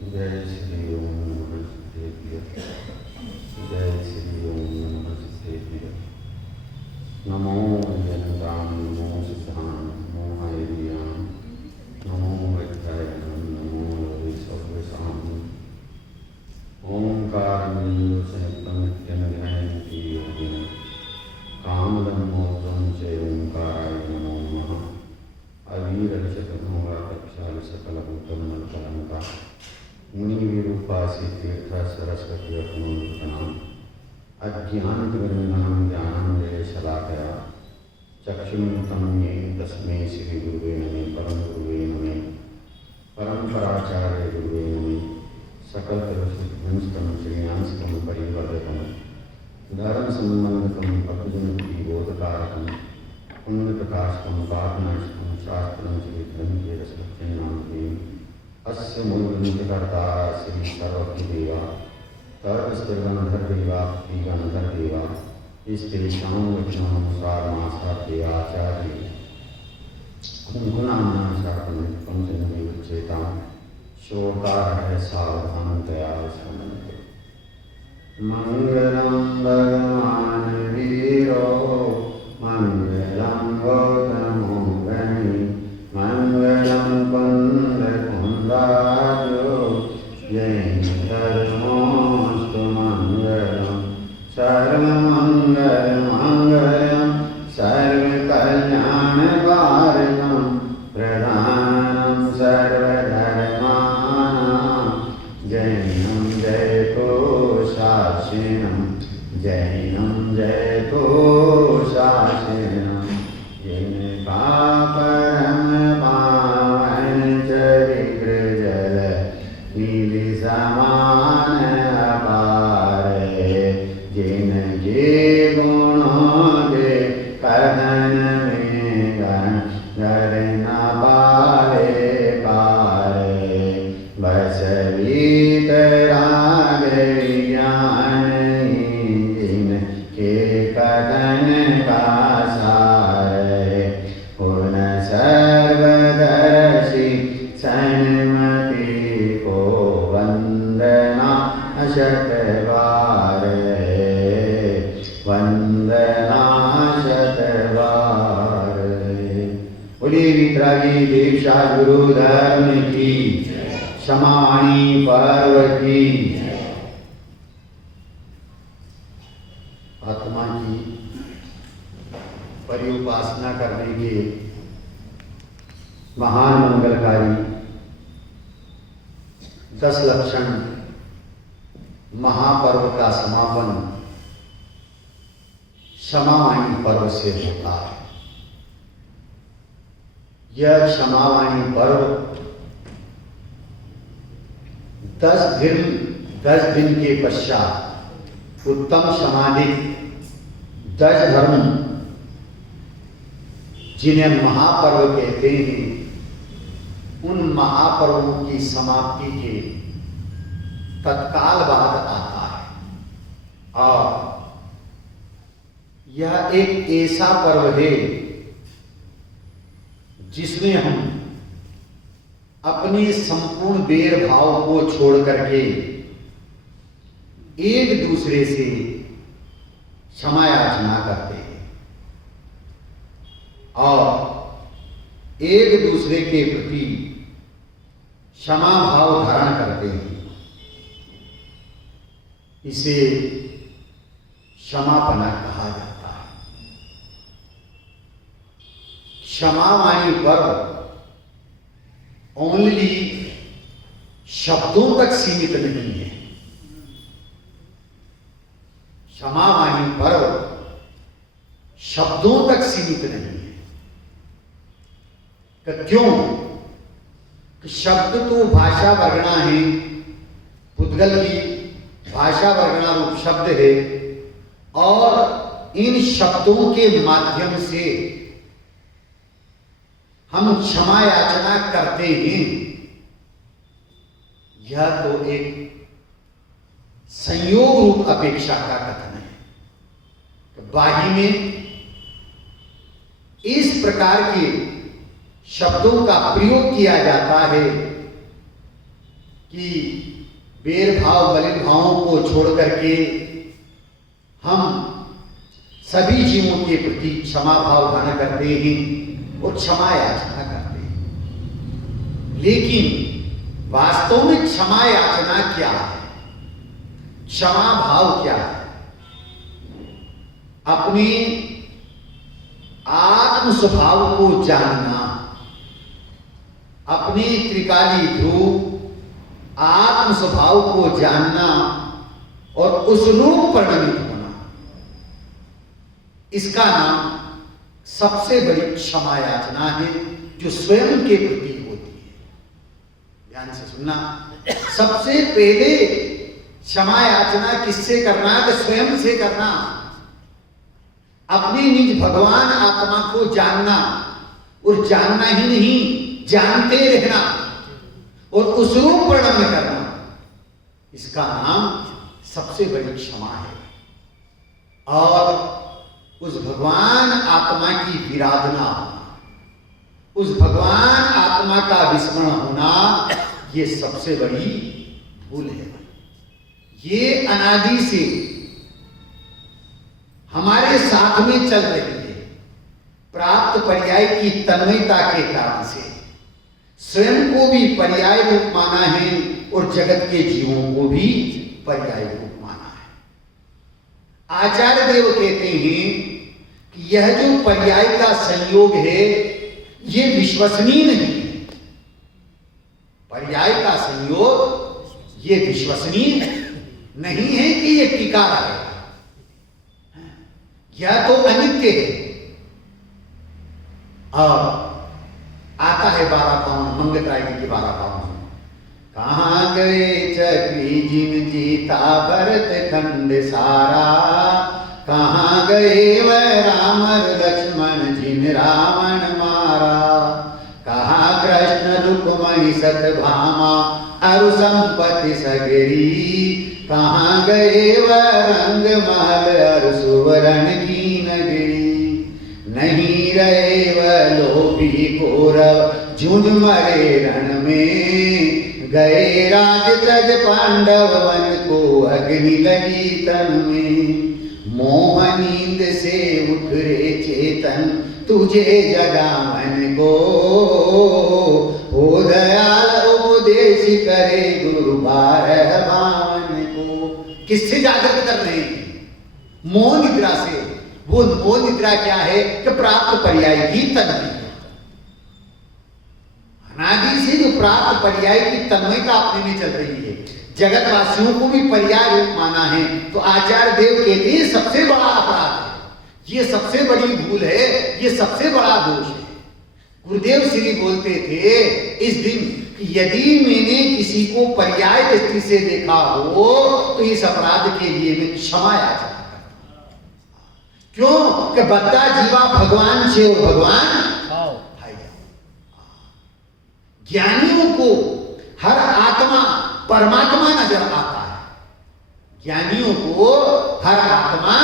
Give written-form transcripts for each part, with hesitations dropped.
जय श्री ओम नमस्तेभ्यः। जय श्री ओम नमस्तेभ्यः। नमो जनतां नमो सिद्धां नमो हैरियां नमो वैद्यायनं नमो सर्वेषां। ओंकारं संयुक्तमित्यनुध्यायन्ति योगिनः कामदं मोक्षं च ओंकाराय नमो नमः। अवीरक्षतमोगाकक्षाल सकलभूतमनलकलङ्का मुनिविरूपासि तीर्थ सरस्वती अग्नोत्तनाम् अज्ञानतिमिरान्धं ज्ञानाञ्जनशलाकया चक्षुरुन्मिलितं येन तस्मै श्रीगुरुवे नमः। परमगुरुवे नमः। परम्पराचार्य गुरुवे नमः। सकलतरुषिभ्यंस्तं श्रेयांस्तं परिवर्धकं धर्मसम्बन्धकं भक्तजनप्रियबोधकारकं पुण्यप्रकाशकं पापनाशकं शास्त्रं श्रीधन्यरसत्यनामते। अस्य मूलग्रन्थकर्ता श्री सर्वज्ञदेवा सर्वस्तिर्गन्धर्वदेवा गन्धर्वदेवा स्त्रीशां वचनानुसारमासाद्य आचार्य गुणानां शाकं जन्मविच्चेतां शोकारः सावधानतया समन्वितो। मङ्गलं भगवान् वीरो मङ्गलं गौतमो गणि मङ्गलं कुन्दकुन्दाजो जयन्तर्मोऽस्तु मङ्गलं सर्वमङ्गलमङ्गलं सर्वकल्याणकारकं प्रधानं सर्वधर्माणां जैनं जयतो शासिनं जैनं जयतो शासिनं जैन पापरं पावन चरित्र जल नीलि समान अपारे जिनके गुणों के कथन में घर न पारे पारे बस भीतराग ज्ञान जिनके कथन का सारे पूर्ण सर्वदर्शी सन्मति को वंदना शतवार वंदना शतवार। बोलिए वितरागी दीक्षा गुरु धर्म की क्षमावाणी पर्व की। आत्मा की परिउपासना करने के महान मंगलकारी 10 लक्षण महापर्व का समापन क्षमावाणी पर्व से होता है। यह क्षमावाणी पर्व 10 दिन के पश्चात उत्तम समाधि 10 धर्म जिन्हें महापर्व कहते हैं उन महापर्वों की समाप्ति के तत्काल बाद आता है। और यह एक ऐसा पर्व है जिसमें हम अपने संपूर्ण बैर भाव को छोड़ करके एक दूसरे से क्षमा याचना करते हैं और एक दूसरे के प्रति क्षमा भाव धारण करते हैं। इसे क्षमापना कहा जाता है। क्षमावाणी पर्व ओनली शब्दों तक सीमित नहीं है। क्षमावाणी पर्व शब्दों तक सीमित नहीं है। क्यों? कि शब्द तो भाषा वर्गणा है, पुद्गल की भाषा वर्गणा रूप शब्द है और इन शब्दों के माध्यम से हम क्षमा याचना करते हैं। यह तो एक संयोग रूप अपेक्षा का कथन है। तो बाही में इस प्रकार के शब्दों का प्रयोग किया जाता है कि बैर भाव मलिन भावों को छोड़ करके हम सभी जीवों के प्रति क्षमा भाव धारण करते हैं और क्षमा याचना करते हैं। लेकिन वास्तव में क्षमा याचना क्या है, क्षमा भाव क्या है? अपने आत्म स्वभाव को जानना, अपने त्रिकाली ध्रुव आत्म स्वभाव को जानना और उस रूप परिणमित होना, इसका नाम सबसे बड़ी क्षमा याचना है जो स्वयं के प्रति होती है। ध्यान से सुनना, सबसे पहले क्षमा याचना किससे करना है? तो स्वयं से करना। अपने निज भगवान आत्मा को जानना, और जानना ही नहीं, जानते रहना और उस रूप परिणम्य करना, इसका नाम सबसे बड़ी क्षमा है। और उस भगवान आत्मा की विराधना होना, उस भगवान आत्मा का विस्मरण होना, ये सबसे बड़ी भूल है। ये अनादि से हमारे साथ में चल रही है। प्राप्त पर्याय की तन्मयता के कारण से स्वयं को भी पर्याय रूप माना है और जगत के जीवों को भी पर्याय रूप माना है। आचार्य देव कहते हैं कि यह जो पर्याय का संयोग है ये विश्वसनीय नहीं है। पर्याय का संयोग ये विश्वसनीय नहीं है कि ये टिका रहेगा, यह तो अनित्य है। और आता है 12 पावन मंगलराय की 12 पावन। कहाँ गए चक्री जिन जीता भरत खंड सारा, कहाँ गए वह राम लक्ष्मण जिन रावण मारा, कहाँ कृष्ण रुक्मणी सतभामा अरु संपत्ति सगरी, कहाँ गए वह रंग महल अरु सुवर्ण की नगरी, नहीं रहे वह लोभी कौरव झुंझ मरे रण में, गए राज तज पांडव वन को अग्नि लगी तन में, मोह नींद से उठ रे चेतन तुझे जगा मन को, हो दयाल उपदेश करे गुरु बारह भावन को। किससे जागृत कर रहे हैं? मोह निद्रा से। वो मोह निद्रा क्या है कि प्राप्त पर्याय की तन्मयता। अनादि से जो प्राप्त पर्याय की तन्मयता अपने में चल रही है, जगत वासियों को भी पर्याय रूप माना है। तो आचार्य देव कहते हैं सबसे बड़ा अपराध है, ये सबसे बड़ी भूल है, ये सबसे बड़ा दोष है। गुरुदेव श्री बोलते थे इस दिन कि यदि मैंने किसी को पर्याय दृष्टि से देखा हो तो इस अपराध के लिए मैं क्षमा याचना करता हूं। क्यों? कि बद्धा जीवा भगवान से और भगवान है। ज्ञानियों को हर आत्मा परमात्मा नजर आता है। ज्ञानियों को हर आत्मा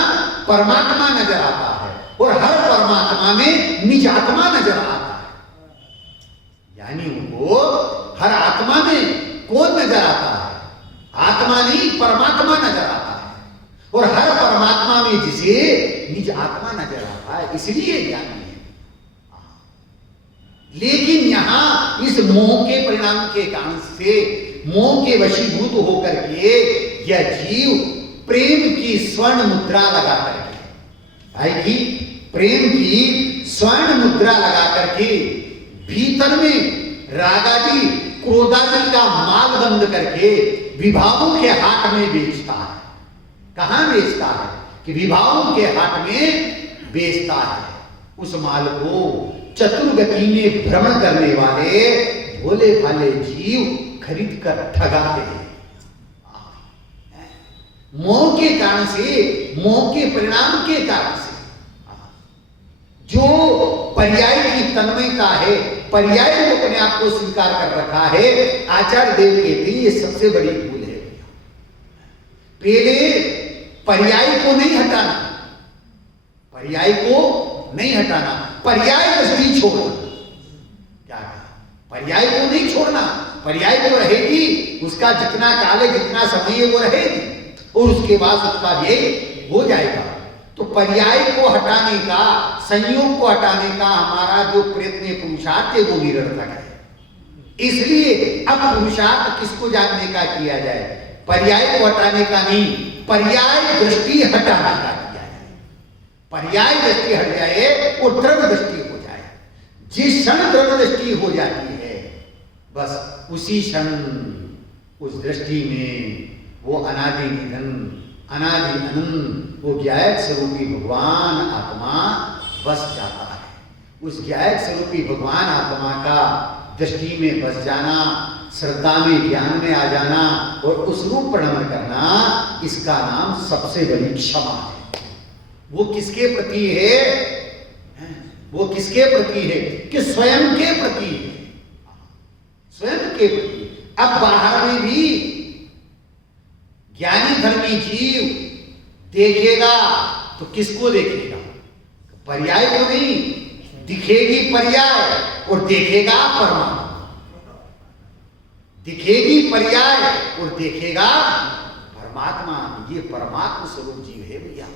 परमात्मा नजर आता है और हर परमात्मा में निज आत्मा नजर आता है। ज्ञानियों को हर आत्मा में कौन नजर आता है? आत्मा नहीं, परमात्मा नजर आता है। और हर परमात्मा में जिसे निज आत्मा नजर आता है, इसलिए ज्ञानी है। लेकिन यहां इस मोह के परिणाम के कारण से, मोह के वशीभूत होकर के यह जीव प्रेम की स्वर्ण मुद्रा लगा करके आएगी, प्रेम की स्वर्ण मुद्रा लगा करके भीतर में रागादि क्रोधादि का माल बंद करके विभागों के हाथ में बेचता है। कहां बेचता है? कि विभागों के हाथ में बेचता है। उस माल को चतुर्गति में भ्रमण करने वाले भोले भाले जीव खरीद कर ठगाते हैं। मोह के कारण से, मोह के परिणाम के कारण से जो पर्याय की तन्मयता है, पर्याय को अपने आप को स्वीकार कर रखा है, आचार्य देव कहते हैं ये सबसे बड़ी भूल है। पहले पर्याय को नहीं हटाना, पर्याय को नहीं हटाना, पर्याय दृष्टि छोड़ना। क्या कहा? पर्याय को नहीं छोड़ना, पर्याय तो रहेगी, उसका जितना काल है, जितना समय है वो रहेगी, और उसके बाद उसका व्यय हो जाएगा। तो पर्याय को हटाने का, संयोग को हटाने का हमारा जो प्रयत्न पुरुषार्थ है वो निरर्थक है। इसलिए अब पुरुषार्थ किसको जानने का किया जाए? पर्याय को हटाने का नहीं, पर्याय दृष्टि हटाने का किया जाए। पर्याय दृष्टि हट जाए और द्रव्य दृष्टि हो जाए। जिस क्षण द्रव्य दृष्टि हो जाती है, बस उसी क्षण उस दृष्टि में वो अनादि निधन, अनादि अनंत, वो ज्ञायक स्वरूपी भगवान आत्मा बस जाता है। उस ज्ञायक स्वरूपी भगवान आत्मा का दृष्टि में बस जाना, श्रद्धा में, ज्ञान में आ जाना और उस रूप पर नमन करना, इसका नाम सबसे बड़ी क्षमा है। वो किसके प्रति है? वो किसके प्रति है? कि स्वयं के प्रति है, स्वयं के प्रति। अब बाहर में भी ज्ञानी धर्मी जीव देखेगा तो किसको देखेगा? पर्याय को नहीं, दिखेगी पर्याय और देखेगा परमात्मा। दिखेगी पर्याय और देखेगा परमात्मा। ये परमात्मा स्वरूप जीव है भैया।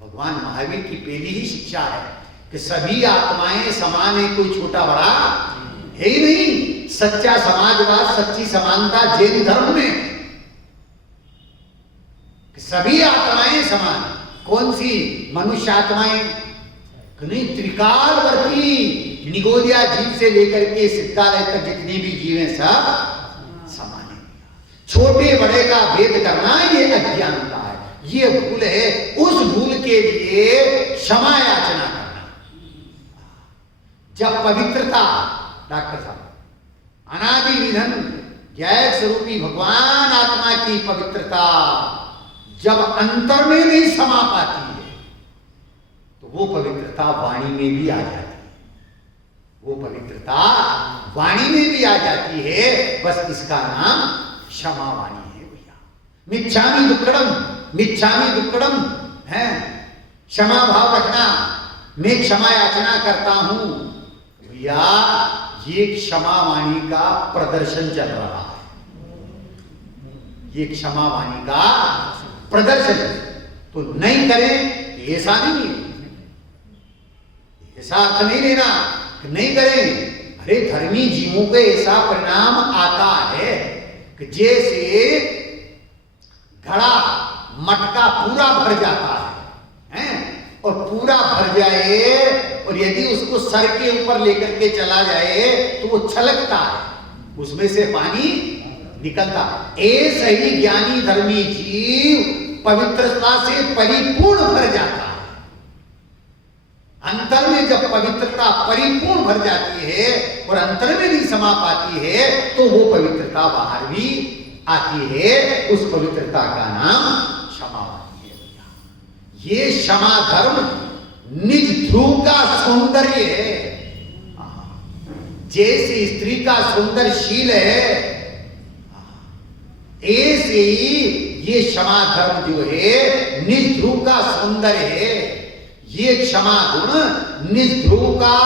भगवान महावीर की पहली ही शिक्षा है कि सभी आत्माएं समान है, कोई छोटा बड़ा है ही नहीं। सच्चा समाजवाद, सच्ची समानता जैन धर्म में, सभी आत्माएं समान। कौन सी? मनुष्य आत्माएं नहीं, त्रिकालवर्ती निगोदिया जीव से लेकर के सिद्धालय तक जितने भी जीव हैं सब समान है। छोटे बड़े का भेद करना ये अज्ञानता है, ये भूल है। उस भूल के लिए क्षमा याचना करना। जब पवित्रता, डॉक्टर साहब, अनादि निधन ज्ञायक स्वरूपी भगवान आत्मा की पवित्रता जब अंतर में नहीं समा पाती है, तो वो पवित्रता वाणी में भी आ जाती है। वो पवित्रता वाणी में भी आ जाती है। बस इसका नाम क्षमा वाणी है भैया। मिच्छामि दुक्कडम, मिच्छामि दुक्कडम है क्षमा भाव रखना। मैं क्षमा याचना करता हूं भैया। ये क्षमा वाणी का प्रदर्शन चल रहा है। ये क्षमा वाणी का प्रदर्शन तो नहीं करें, ऐसा नहीं है, ऐसा अर्थ नहीं लेना कि नहीं करें। अरे धर्मी जीवों को ऐसा परिणाम आता है कि जैसे घड़ा मटका पूरा भर जाता है और पूरा भर जाए और यदि उसको सर के ऊपर लेकर के चला जाए तो वो छलकता है, उसमें से पानी निकलता। ऐसे ही ज्ञानी धर्मी जीव पवित्रता से परिपूर्ण भर जाता है। अंतर में जब पवित्रता परिपूर्ण भर जाती है और अंतर में नहीं समा पाती है तो वो पवित्रता बाहर भी आती है। उस पवित्रता का नाम क्षमा है। ये क्षमा धर्म निज ध्रुव का सौंदर्य है। जैसे स्त्री का सौंदर्य शील है, ऐसे ही ये क्षमा धर्म जो है निज ध्रुव का सौंदर्य है। ये क्षमा गुण निज ध्रुव का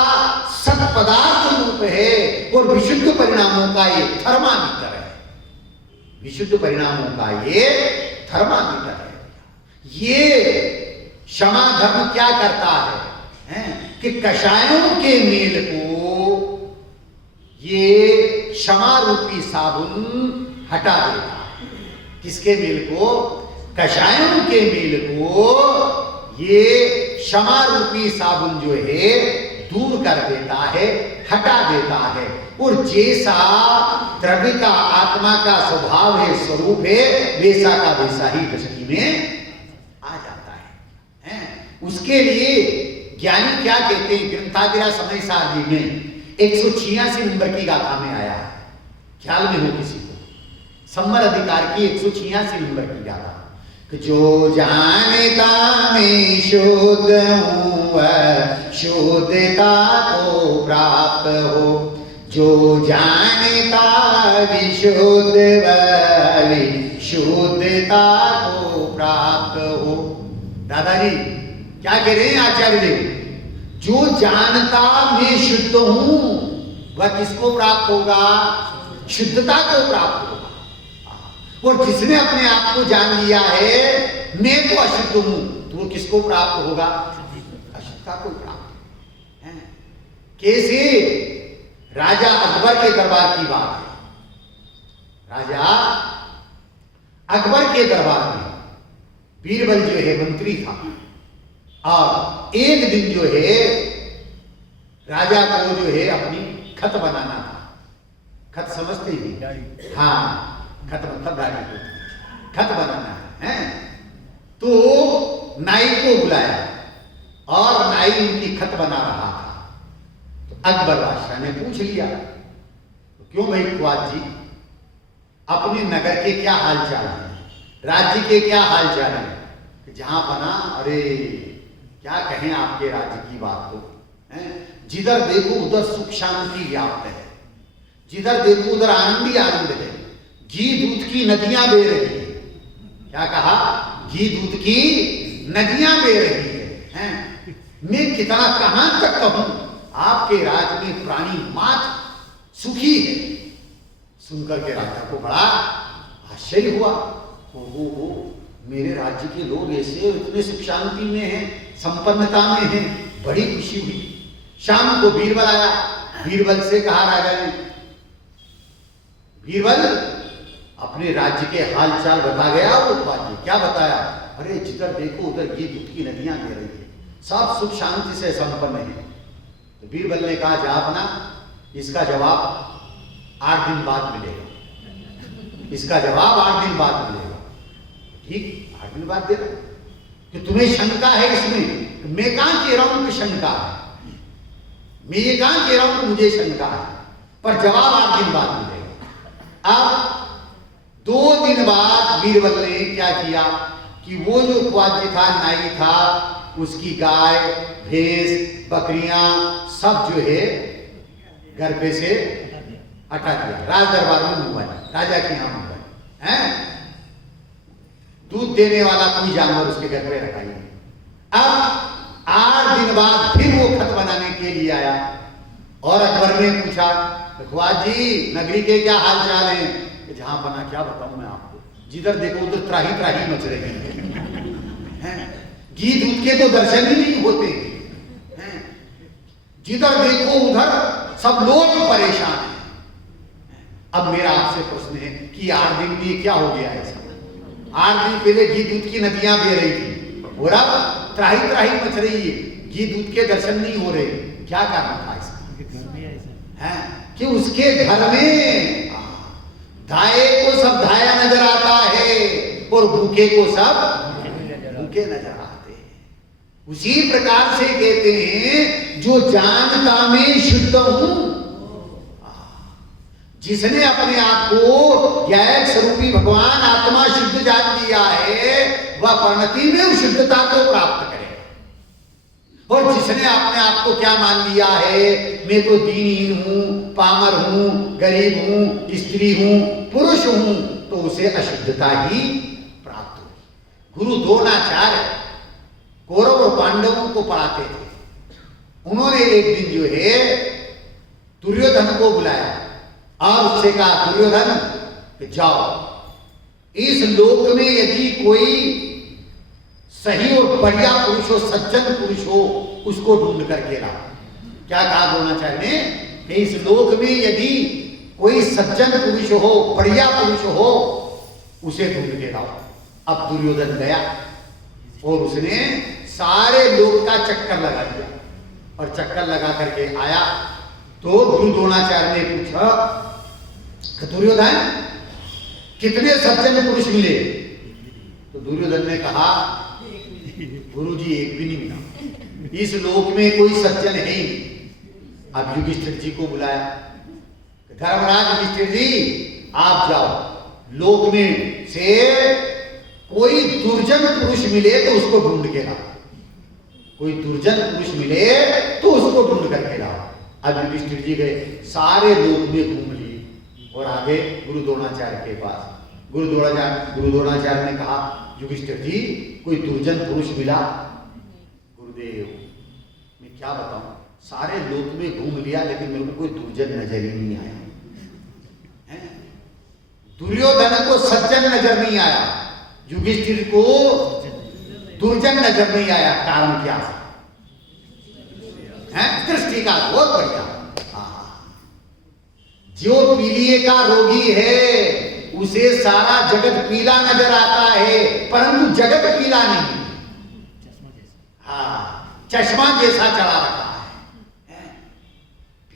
सत्पदार्थ रूप है और विशुद्ध परिणामों का ये थर्मामीटर है। विशुद्ध परिणामों का ये थर्मामीटर है। ये क्षमा धर्म क्या करता है कि कषायों के मेल को ये क्षमा रूपी साबुन हटा देता है। किसके मेल को? कषायों के मेल को ये क्षमा रूपी साबुन जो है दूर कर देता है, हटा देता है। और जैसा द्रव्य का आत्मा का स्वभाव है, स्वरूप है, वैसा का वैसा ही दृष्टि में आ जाता है। उसके लिए ज्ञानी क्या कहते हैं? ग्रंथादिरा समय सारणी में 186 नंबर की गाथा में आया है, ख्याल में हो किसी को? सम्मर अधिकार की 186 नंबर की गाथा कि जो जानता मैं शुद्ध हूँ शुद्धता को प्राप्त हो, जो जानता विशुद्ध शुद्धता को प्राप्त हो। दादाजी क्या कह रहे हैं आचार्य जी? जो जानता मैं शुद्ध हूं वह किसको प्राप्त होगा? शुद्धता को प्राप्त होगा। और जिसने अपने आप को जान लिया है मैं तो अशुद्ध हूं, तो वो किसको प्राप्त होगा? अशुद्धता को प्राप्त है। कैसे? राजा अकबर के दरबार की बात है। राजा अकबर के दरबार में बीरबल जो है मंत्री था, और एक दिन जो है राजा को जो है अपनी खत बनाना था। खत समझते ही? हाँ, खत मतलब गाड़ी को खत बनाना है। तो नाई को बुलाया और नाई उनकी खत बना रहा था। तो अकबर बादशाह ने पूछ लिया, तो क्यों भाई ख्वाज जी, अपने नगर के क्या हाल चाल है, राज्य के क्या हाल चाल है? जहां बना, अरे क्या कहें आपके राज्य की बात को, जिधर देखो उधर सुख शांति व्याप्त है, जिधर देखो उधर आनंद ही आनंद है, घी दूध की नदियां बह रही है। क्या कहा? घी दूध की नदियां बह रही है। मैं कितना कहां तक कहूं, आपके राज्य में प्राणी मात्र सुखी है। सुनकर के राजा को बड़ा आश्चर्य हुआ। ओ मेरे राज्य के लोग ऐसे इतने सुख शांति में हैं, संपन्नता में हैं, बड़ी खुशी हुई। शाम को बीरबल आया। बीरबल से कहा राजा ने, बीरबल अपने राज्य के हाल चाल बता गया। वो बात क्या बताया? अरे जिधर देखो उधर घी दूध की नदियां बह रही है, सब सुख शांति से संपन्न है। तो बीरबल ने कहा, जा अपना, इसका जवाब 8 दिन बाद मिलेगा, इसका जवाब 8 दिन बाद मिलेगा। ठीक, 8 दिन बाद देना। कि तुम्हें शंका है इसमें? मैं कहां कह रहा हूं कि शंका है, मैं ये कहां कह रहा हूं कि मुझे शंका है, पर जवाब 8 दिन बाद मिलेगा। अब 2 दिन बाद बीरबल ने क्या किया कि वो जो ख्वाजा था, नाई था, उसकी गाय भैंस बकरियां सब जो है घर पे से हटा दिया, राज दरबार में मंगवाया, राजा के यहां मंगवाया है। दूध देने वाला कोई जानवर उसके घर पे रखा ही नहीं। अब 8 दिन बाद फिर वो खत बनाने के लिए आया और अकबर ने पूछा, ख्वाजा जी नगरी के क्या हाल चाल है? जहां बना क्या बताऊं मैं आपको, जिधर देखो उधर त्राही त्राही मच रही है। घी दूध के तो दर्शन ही नहीं होते हैं, जिधर देखो उधर सब लोग परेशान हैं। अब मेरा आपसे प्रश्न है कि 8 दिन के क्या हो गया ऐसा? 8 दिन पहले घी दूध की नदियां बह रही थी और अब त्राही त्राही मच रही है, घी दूध के दर्शन नहीं हो रहे। क्या कारण था इसका? कि उसके घर में धाये को सब धाया नजर आता है और भूखे को सब भूखे नजर आते हैं। उसी प्रकार से कहते हैं, जो जानता मैं शुद्ध हूं, जिसने अपने आप को ज्ञायक स्वरूपी भगवान आत्मा शुद्ध जान लिया है, वह परिणति में शुद्धता को प्राप्त करे। और जिसने अपने आप को क्या मान लिया है, मैं तो दीनहीन हूं, पामर हूं, गरीब हूं, स्त्री हूं, पुरुष हूं, तो उसे अशुद्धता ही प्राप्त होगी। गुरु द्रोणाचार्य कौरव और पांडवों को पढ़ाते थे। उन्होंने एक दिन जो है दुर्योधन को बुलाया और उससे कहा, दुर्योधन जाओ, इस लोक में यदि कोई सही और बढ़िया पुरुष हो, सज्जन पुरुष हो, उसको ढूंढ करके लाओ। क्या कहा द्रोणाचार्य ने? कि इस लोक में यदि कोई सज्जन पुरुष हो, बढ़िया पुरुष हो, उसे ढूंढ के लाओ। अब दुर्योधन गया और उसने सारे लोक का चक्कर लगा दिया और चक्कर लगा करके आया तो गुरु द्रोणाचार्य ने पूछा, दुर्योधन कितने सज्जन पुरुष मिले? तो दुर्योधन ने कहा, गुरुजी एक भी नहीं मिला, इस लोक में कोई सज्जन है ही नहीं। अब युधिष्ठिर जी को बुलाया, धर्मराज युधिष्ठिर जी आप जाओ, लोक में से कोई दुर्जन पुरुष मिले तो उसको ढूंढ के लाओ, कोई दुर्जन पुरुष मिले तो उसको ढूंढ करके लाओ। अब युधिष्ठिर जी गए, सारे लोक में घूम लिए और आगे गुरु द्रोणाचार्य के पास। गुरु द्रोणाचार्य ने कहा, युधिष्ठिर जी कोई दुर्जन पुरुष मिला? गुरुदेव मैं क्या बताऊं, सारे लोक में घूम लिया लेकिन मेरे को कोई दुर्जन नजर ही नहीं आया है। दुर्योधन को सज्जन नजर नहीं आया, युधिष्ठिर को दुर्जन नजर नहीं आया। कारण क्या है? दृष्टि का। बहुत बढ़िया। जो पीलिए का रोगी है उसे सारा जगत पीला नजर आता है, परंतु जगत पीला नहीं। हाँ, चश्मा जैसा चढ़ा रखा है।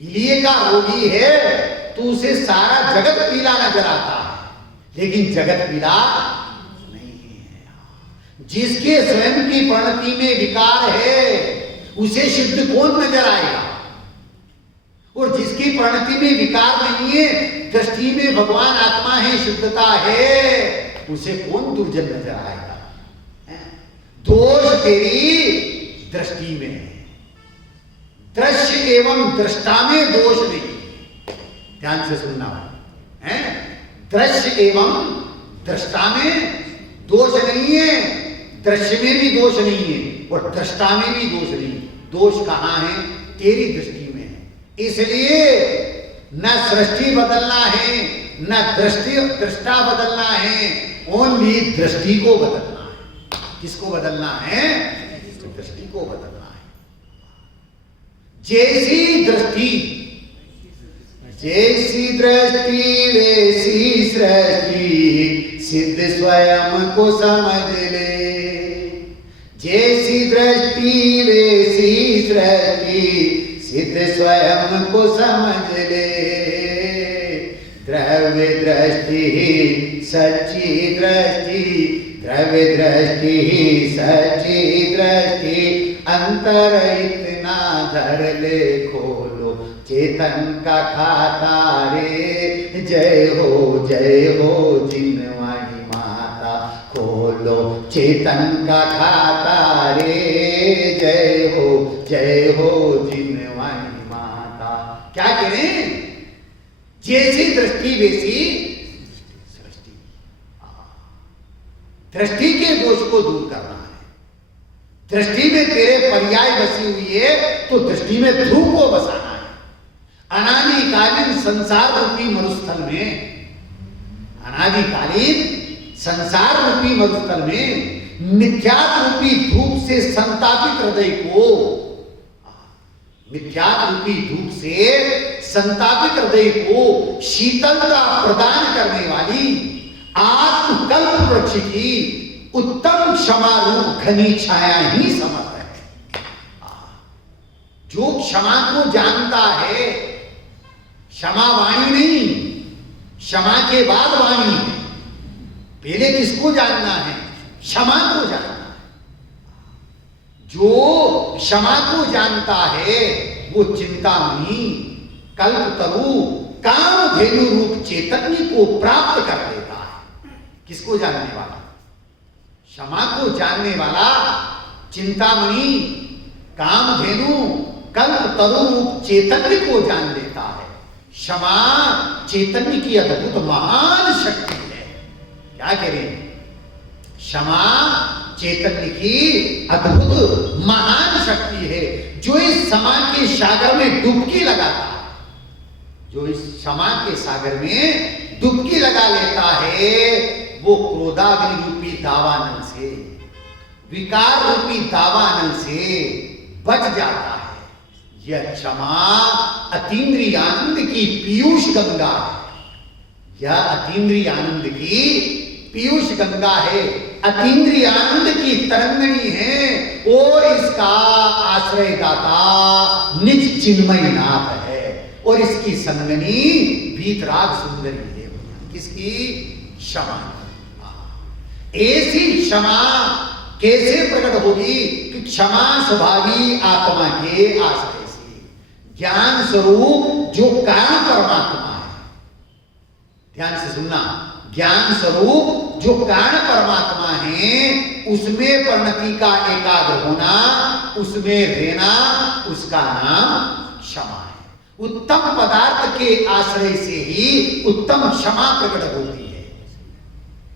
पीलिए का रोगी है तो उसे सारा जगत पीला नजर आता है, लेकिन जगत पीला नहीं है। जिसके स्वयं की प्रणति में विकार है उसे शुद्ध कौन नजर आएगा? और जिसकी प्रणति में विकार नहीं है, दृष्टि में भगवान आत्मा है, शुद्धता है, उसे कौन दुर्जन नजर आएगा? दोष तेरी दृष्टि में है, दृश्य एवं दृष्टा में दोष नहीं। ध्यान से सुनना है। दृश्य एवं दृष्टा में दोष नहीं है, दृश्य में भी दोष नहीं है और दृष्टा में भी दोष नहीं। दोष कहां है? तेरी दृष्टि में। इसलिए न सृष्टि बदलना है, न दृष्टा बदलना है, ओनली दृष्टि को बदलना है। किसको बदलना है? दृष्टि को बदलना है। जैसी दृष्टि वैसी सृष्टि, सिद्ध स्वयं को समझ ले। जैसी दृष्टि वैसी सृष्टि, सिद्ध स्वयं को समझ ले। द्रव्य दृष्टि सच्ची दृष्टि, द्रव्य दृष्टि सच्ची दृष्टि, अंतर इतना धर ले खोलो चेतन का खाता रे। जय हो जिनवाणी माता, खोलो चेतन का खाता रे। जय हो जिनवाणी माता। क्या कह रहे हैं? जैसी दृष्टि वैसी सृष्टि। दृष्टि के दोष को दूर करना है। दृष्टि में तेरे पर्याय बसी हुई है तो दृष्टि में ध्रुव को बसाना है। अनादिकालीन संसार रूपी मरुस्थल में, अनादिकालीन संसार रूपी मरुस्थल में मिथ्यात्व रूपी धूप से संतापित हृदय को, मिथ्यात्व रूपी धूप से संतापित हृदय को शीतलता प्रदान करने वाली आत्मकल्प वृक्ष की उत्तम क्षमा रूप घनी छाया ही समर्थ है। जो क्षमा को जानता है, क्षमा वाणी नहीं, क्षमा के बाद वाणी है। पहले किसको जानना है? क्षमा को जानना है। जो क्षमा को जानता है वो चिंतामणि, कल्पतरु, कामधेनु रूप चैतन्य को प्राप्त कर लेता है। किसको जानने वाला? क्षमा को जानने वाला चिंतामणि, कामधेनु, कल्पतरु रूप चैतन्य को जान लेता है। क्षमा चैतन्य की अद्भुत महान शक्ति है। क्या कह रहे हैं? क्षमा चैतन्य की अद्भुत महान शक्ति है जो इस क्षमा के सागर में डुबकी लगाता है। जो इस क्षमा के सागर में डुबकी लगा लेता है वो क्रोधाग्नि रूपी दावानल से, विकार रूपी दावानल से बच जाता है। यह क्षमा अतीन्द्रिय आनंद की पीयूष गंगा है। यह अतीन्द्रिय आनंद की पीयूष गंगा है, अतीन्द्रिय आनंद की तरंगणी है और इसका आश्रयदाता निज चिन्मय नाथ है और इसकी संगनी भीतराग सुंदरी है। किसकी? क्षमा। ऐसी क्षमा कैसे प्रकट होगी कि क्षमा स्वभावी आत्मा के आश्रय से, ज्ञान स्वरूप जो कारण परमात्मा है। ध्यान से सुनना, ज्ञान स्वरूप जो कारण परमात्मा है उसमें परिणति का एकाग्र होना, उसमें रहना, उसका नाम क्षमा है। उत्तम पदार्थ के आश्रय से ही उत्तम क्षमा प्रकट होती है।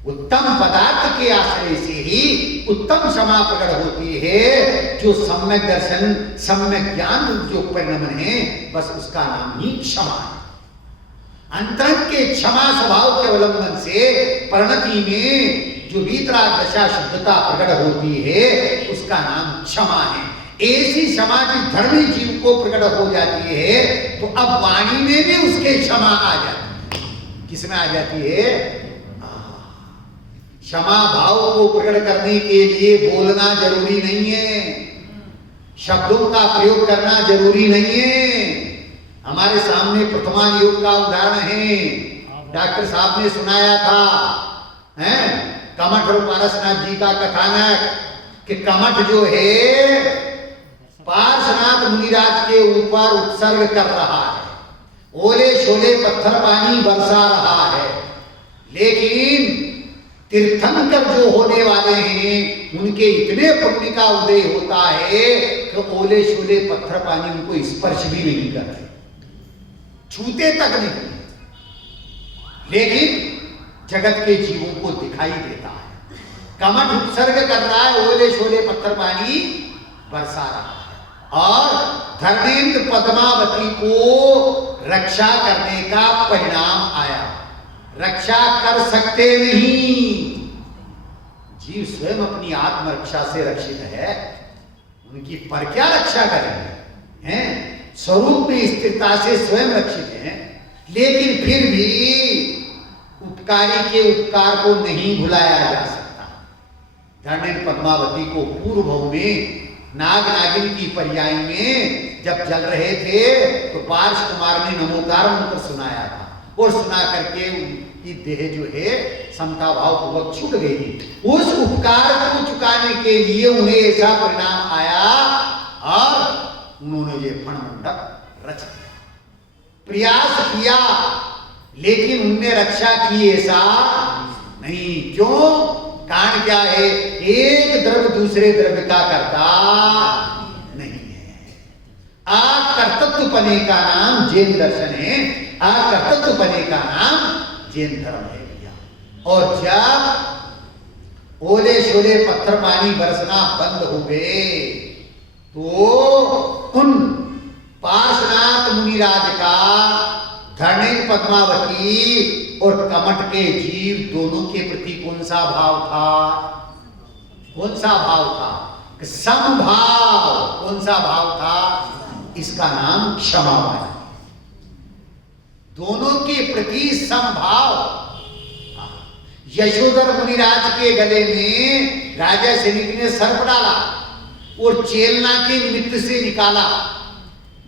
उत्तम पदार्थ के आश्रय से ही उत्तम क्षमा प्रकट होती है। जो सम्यक दर्शन, सम्यक ज्ञान जो परिणमन है, बस उसका नाम ही क्षमा है। अंतरंग के क्षमा स्वभाव के अवलंबन से परिणति में जो वीतराग दशा शुद्धता प्रकट होती है उसका नाम क्षमा है। ऐसी क्षमा जिस धर्मी जीव को प्रकट हो जाती है तो अब वाणी में भी उसके क्षमा आ जाती है। किसमें आ जाती है? क्षमा भाव को प्रकट करने के लिए बोलना जरूरी नहीं है, शब्दों का प्रयोग करना जरूरी नहीं है। हमारे सामने प्रथमान योग का उदाहरण है, डॉक्टर साहब ने सुनाया था, हैं? कमठ और पारसनाथ जी का कथानक कि कमठ जो है पार्श्वनाथ मुनिराज के ऊपर उत्सर्ग कर रहा है, ओले शोले पत्थर पानी बरसा रहा है, लेकिन तीर्थंकर जो होने वाले हैं उनके इतने पुण्य का उदय होता है कि ओले शोले पत्थर पानी उनको स्पर्श भी नहीं करते, छूते तक नहीं, लेकिन जगत के जीवों को दिखाई देता है। कमठ उत्सर्ग कर रहा है, ओले शोले पत्थर पानी बरसा रहा है, और धर्मेंद्र पद्मावती को रक्षा करने का परिणाम आया। रक्षा कर सकते नहीं, जीव स्वयं अपनी आत्मरक्षा से रक्षित है, उनकी पर क्या रक्षा करेंगे? हैं? स्वरूप में स्थिरता से स्वयं रक्षित हैं, लेकिन फिर भी उपकारी के उपकार को नहीं भुलाया जा सकता। धर्मेंद्र पद्मावती को पूर्व भाव में नाग नागिन की पर्याय में जब चल रहे थे तो पार्श कुमार ने नमोकार मंत्र सुनाया था, और सुना करके उनकी देह जो है समता भाव पूर्वक छूट गई थी। उस उपकार को चुकाने के लिए उन्हें ऐसा परिणाम आया और उन्होंने ये फणमुंडक रच दिया, प्रयास किया, लेकिन उनने रक्षा की ऐसा नहीं। क्यों? कारण क्या है? एक द्रव्य दूसरे द्रव्य का करता नहीं है। आकर्तृत्वपने का नाम जैन दर्शन है, आकर्तृत्वपने का नाम जैन धर्म है भैया। और जब ओले शोले पत्थर पानी बरसना बंद हो गए तो उन पार्श्वनाथ मुनिराज का धर्मेंद्र पद्मावती और कमठ के जीव दोनों के प्रति कौन सा भाव था? कौन सा भाव था? समभाव। कौन सा भाव था? इसका नाम क्षमावान। दोनों के प्रति समभाव। यशोधर मुनिराज के गले में राजा सैनिक ने सर्प डाला और चेलना के निमित्त से निकाला,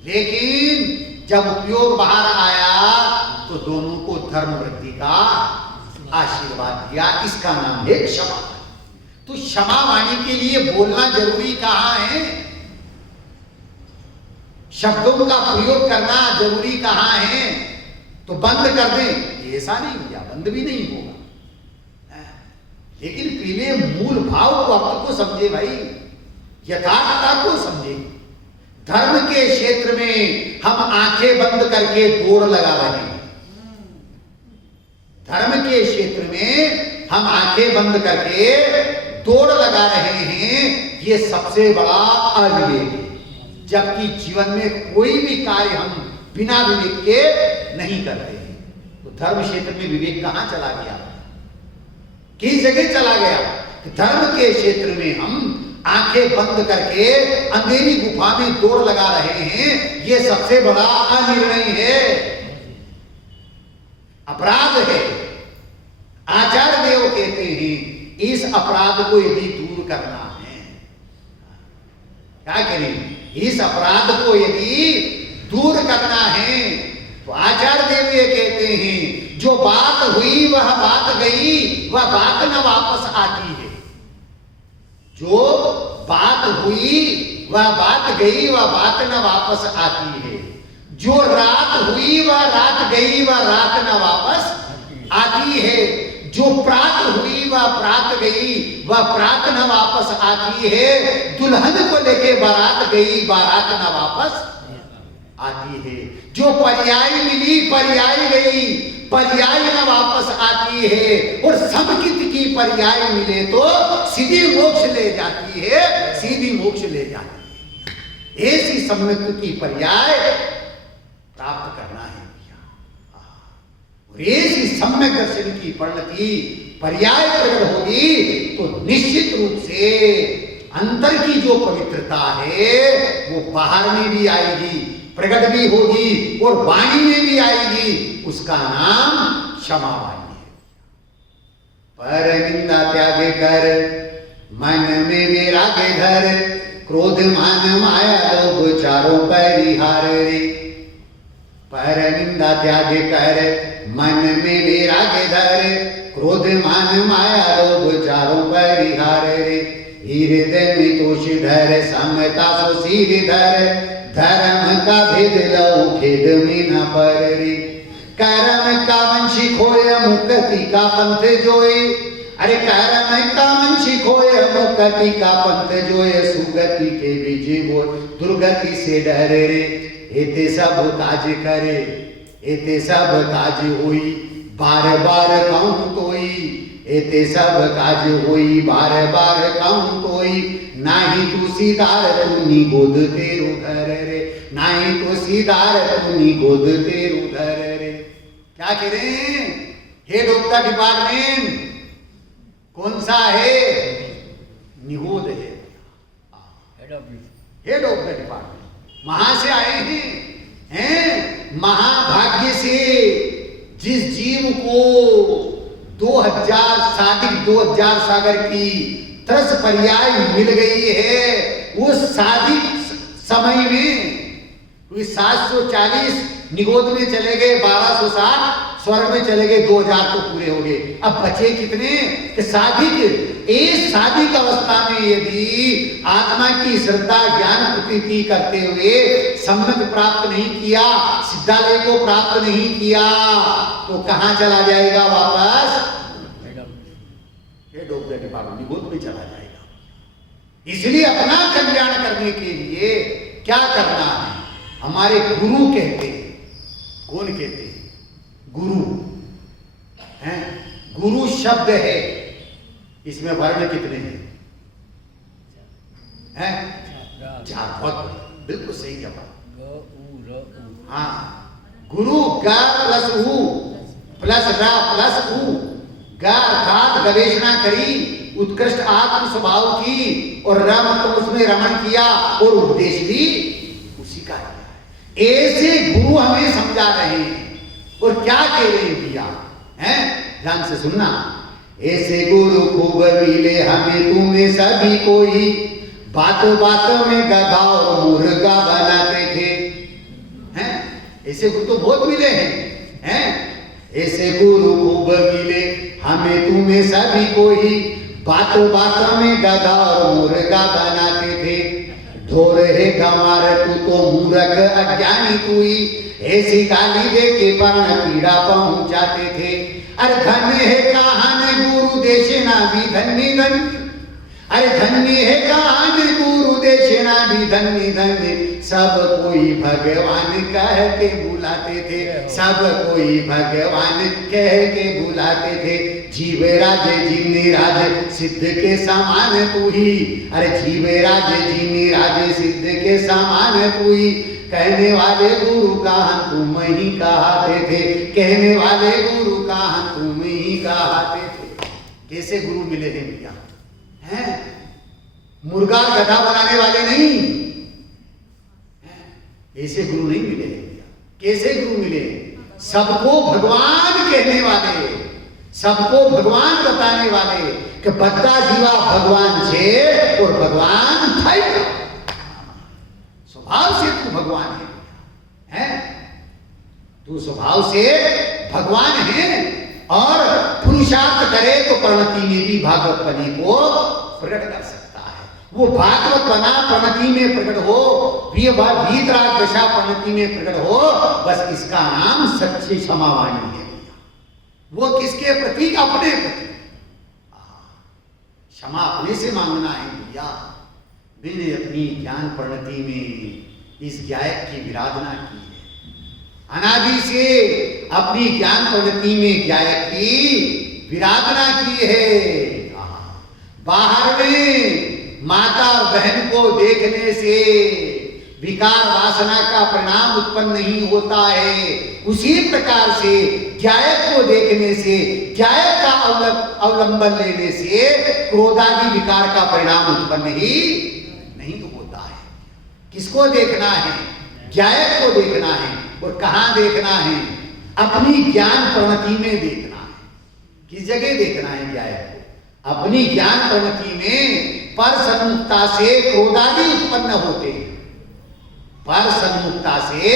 लेकिन जब उपयोग बाहर आया तो दोनों को धर्म वृद्धि का आशीर्वाद दिया। इसका नाम है क्षमा। तो क्षमा वाणी के लिए बोलना जरूरी कहां है? शब्दों का प्रयोग करना जरूरी कहां है? तो बंद कर दें, ऐसा नहीं किया, बंद भी नहीं होगा, लेकिन पहले मूल भाव को, अर्थ को समझे भाई, यथार्थता को समझे। धर्म के क्षेत्र में हम आंखें बंद करके दौड़ लगा रहे हैं, धर्म के क्षेत्र में हम आंखें बंद करके दौड़ लगा रहे हैं, ये सबसे बड़ा अविवेक है। जबकि जीवन में कोई भी कार्य हम बिना विवेक के नहीं करते हैं। तो धर्म क्षेत्र में विवेक कहां चला गया? किस जगह चला गया? धर्म के क्षेत्र में हम आंखें बंद करके अंधेरी गुफा में दौड़ लगा रहे हैं, ये सबसे बड़ा अनिर्णय है, अपराध है। आचार्य देव कहते हैं इस अपराध को यदि दूर करना है, क्या करें? इस अपराध को यदि दूर करना है तो आचार्य देव ये कहते हैं जो बात हुई वह बात गई, वह बात न वापस आती है। जो बात हुई वह बात गई, वह बात न वापस आती है। जो रात हुई वह रात गई, वह रात न वापस आती है। जो प्रात हुई वह प्रात गई, वह प्रात न वापस आती है। दुल्हन को लेके बारात गई, बारात न वापस आती है। जो पर्याय मिली पर्याय गई, पर्याय न वापस आती है। और समकित की पर्याय मिले तो सीधी मोक्ष ले जाती है, सीधी मोक्ष ले जाती है। ऐसी सम्मित की पर्याय प्राप्त करना है भैया। ऐसी सम्यक दर्शन की परिणति पर्याय प्रकट होगी तो निश्चित रूप से अंतर की जो पवित्रता है वो बाहर में भी आएगी, प्रकट भी होगी और वाणी में भी आएगी। उसका नाम क्षमा वाणी है। पर निंदा त्याग कर मन में वैराग धर, क्रोध मान माया लोभ चारों परिहार रे। पर निंदा त्याग कर मन में वैराग धर, क्रोध मान माया लोभ चारों परिहार रे। हृदय में तोष धर समता सो सिर धर, धर्म का भेद लऊ खेद में न पर रे। कर्म का वंशी खोय मुक्ति का पंथ जोए, अरे कर्म का वंशी खोय मुक्ति का पंथ जोए। सुगति के बीच वो दुर्गति से डर रे। एते सब काज करे एते सब काज होई, बार बार कहूँ तोई। एते सब काज होई बार बार कहूँ तोई। नाही तू सीधार तूनी गोद तेरू घर रे, नाही तो सीधार तूनी गोद तेरू घर रे। क्या कह रहे हैं? हेड ऑफ द डिपार्टमेंट कौन सा है? निगोद है, हेड ऑफ द डिपार्टमेंट। वहां से आए हैं महाभाग्य से। जिस जीव को 2000 सागर की तरस पर्याय मिल गई है, उस साधिक समय में 740 निगोद में चले गए, 1260 स्वर्ग में चले गए, 2000 तो पूरे हो गए। अब बचे कितने? कि साधिक। इस साधिक अवस्था में यदि आत्मा की श्रद्धा ज्ञान प्रतीति करते हुए सम्मत प्राप्त नहीं किया, सिद्धालय को प्राप्त नहीं किया, तो कहां चला जाएगा? वापस हेड ऑफ द डिपार्टमेंट निगोद में चला जाएगा। इसलिए अपना कल्याण करने के लिए क्या करना है? हमारे गुरु कहते हैं। कौन कहते हैं? गुरु हैं। गुरु शब्द है, इसमें वर्ण कितने हैं? चार। बहुत बिल्कुल सही जवाब। हाँ, गुरु ग प्लस उ प्लस र प्लस उ। ग अर्थात गवेषणा करी, उत्कृष्ट आत्म स्वभाव की, और र मतलब उसमें रमण किया, और उपदेश भी उसी का किया। ऐसे गुरु हमें समझा रहे हैं। और क्या कह रहे हैं भैया? हैं? ध्यान से सुनना। ऐसे गुरु खूब मिले हमें तुम्हें सभी कोई, बातों बातों में गधा और मुर्गा बनाते थे। हैं? ऐसे गुरु तो बहुत मिले हैं। ऐसे गुरु खूब मिले हमें तुम्हें सभी कोई, बातों बातों में गधा और मुर्गा बनाते थे। ढोर है गंवार तू तो मूर्ख अज्ञानी तू ही, ऐसी गाली दे के पर्ण पीड़ा पहुंचाते थे। अरे धन्य है कहान गुरु देशना भी धन्य धन्य, अरे धन्य है कहान गुरु देशना भी धन्य धन्य। सब कोई भगवान कह के बुलाते थे, सब कोई भगवान कह के बुलाते थे। जीव राजे जिन्नी राजे सिद्ध के समान तू ही, अरे जीव राजे जिन्नी राजे सिद्ध के समान तू ही। कहने वाले गुरु का हम तुम ही कहते थे, कहने वाले गुरु का हम तुम ही कहते थे। कैसे गुरु मिले हैं भैया? हैं? मुर्गा गधा बनाने वाले नहीं, ऐसे गुरु नहीं मिले हैं भैया। कैसे गुरु मिले? सबको भगवान कहने वाले, सबको भगवान बताने वाले कि बद्दा जीवा भगवान छे और भगवान था। स्वभाव से तू भगवान है? तू स्वभाव से भगवान है, और पुरुषार्थ करे तो परिणति में भी भागवत पनी को प्रकट कर सकता है। वो भागवत बना परिणति में प्रकट हो, वीतराग दशा परिणति में प्रकट हो, बस इसका नाम सच्ची क्षमावाणी है। वो किसके प्रति? अपने प्रति। क्षमा अपने से मांगना है भैया। मैंने अपनी ज्ञान परिणति में इस गायक की विराधना की है। अनादि से अपनी ज्ञान परिणति में गायक की विराधना की है। बाहर में माता और बहन को देखने से विकार वासना का परिणाम उत्पन्न नहीं होता है, उसी प्रकार से ज्ञायक को देखने से, ज्ञायक का अवलंबन लेने से क्रोधादि विकार का परिणाम उत्पन्न ही नहीं होता है। किसको देखना है? ज्ञायक को देखना है। और कहां देखना है? अपनी ज्ञान प्रवृत्ति में देखना है। किस जगह देखना है ज्ञायक को? अपनी ज्ञान प्रवृत्ति में। पर सन्मुखता से क्रोधादि उत्पन्न होते हैं, पर सन्मुखता से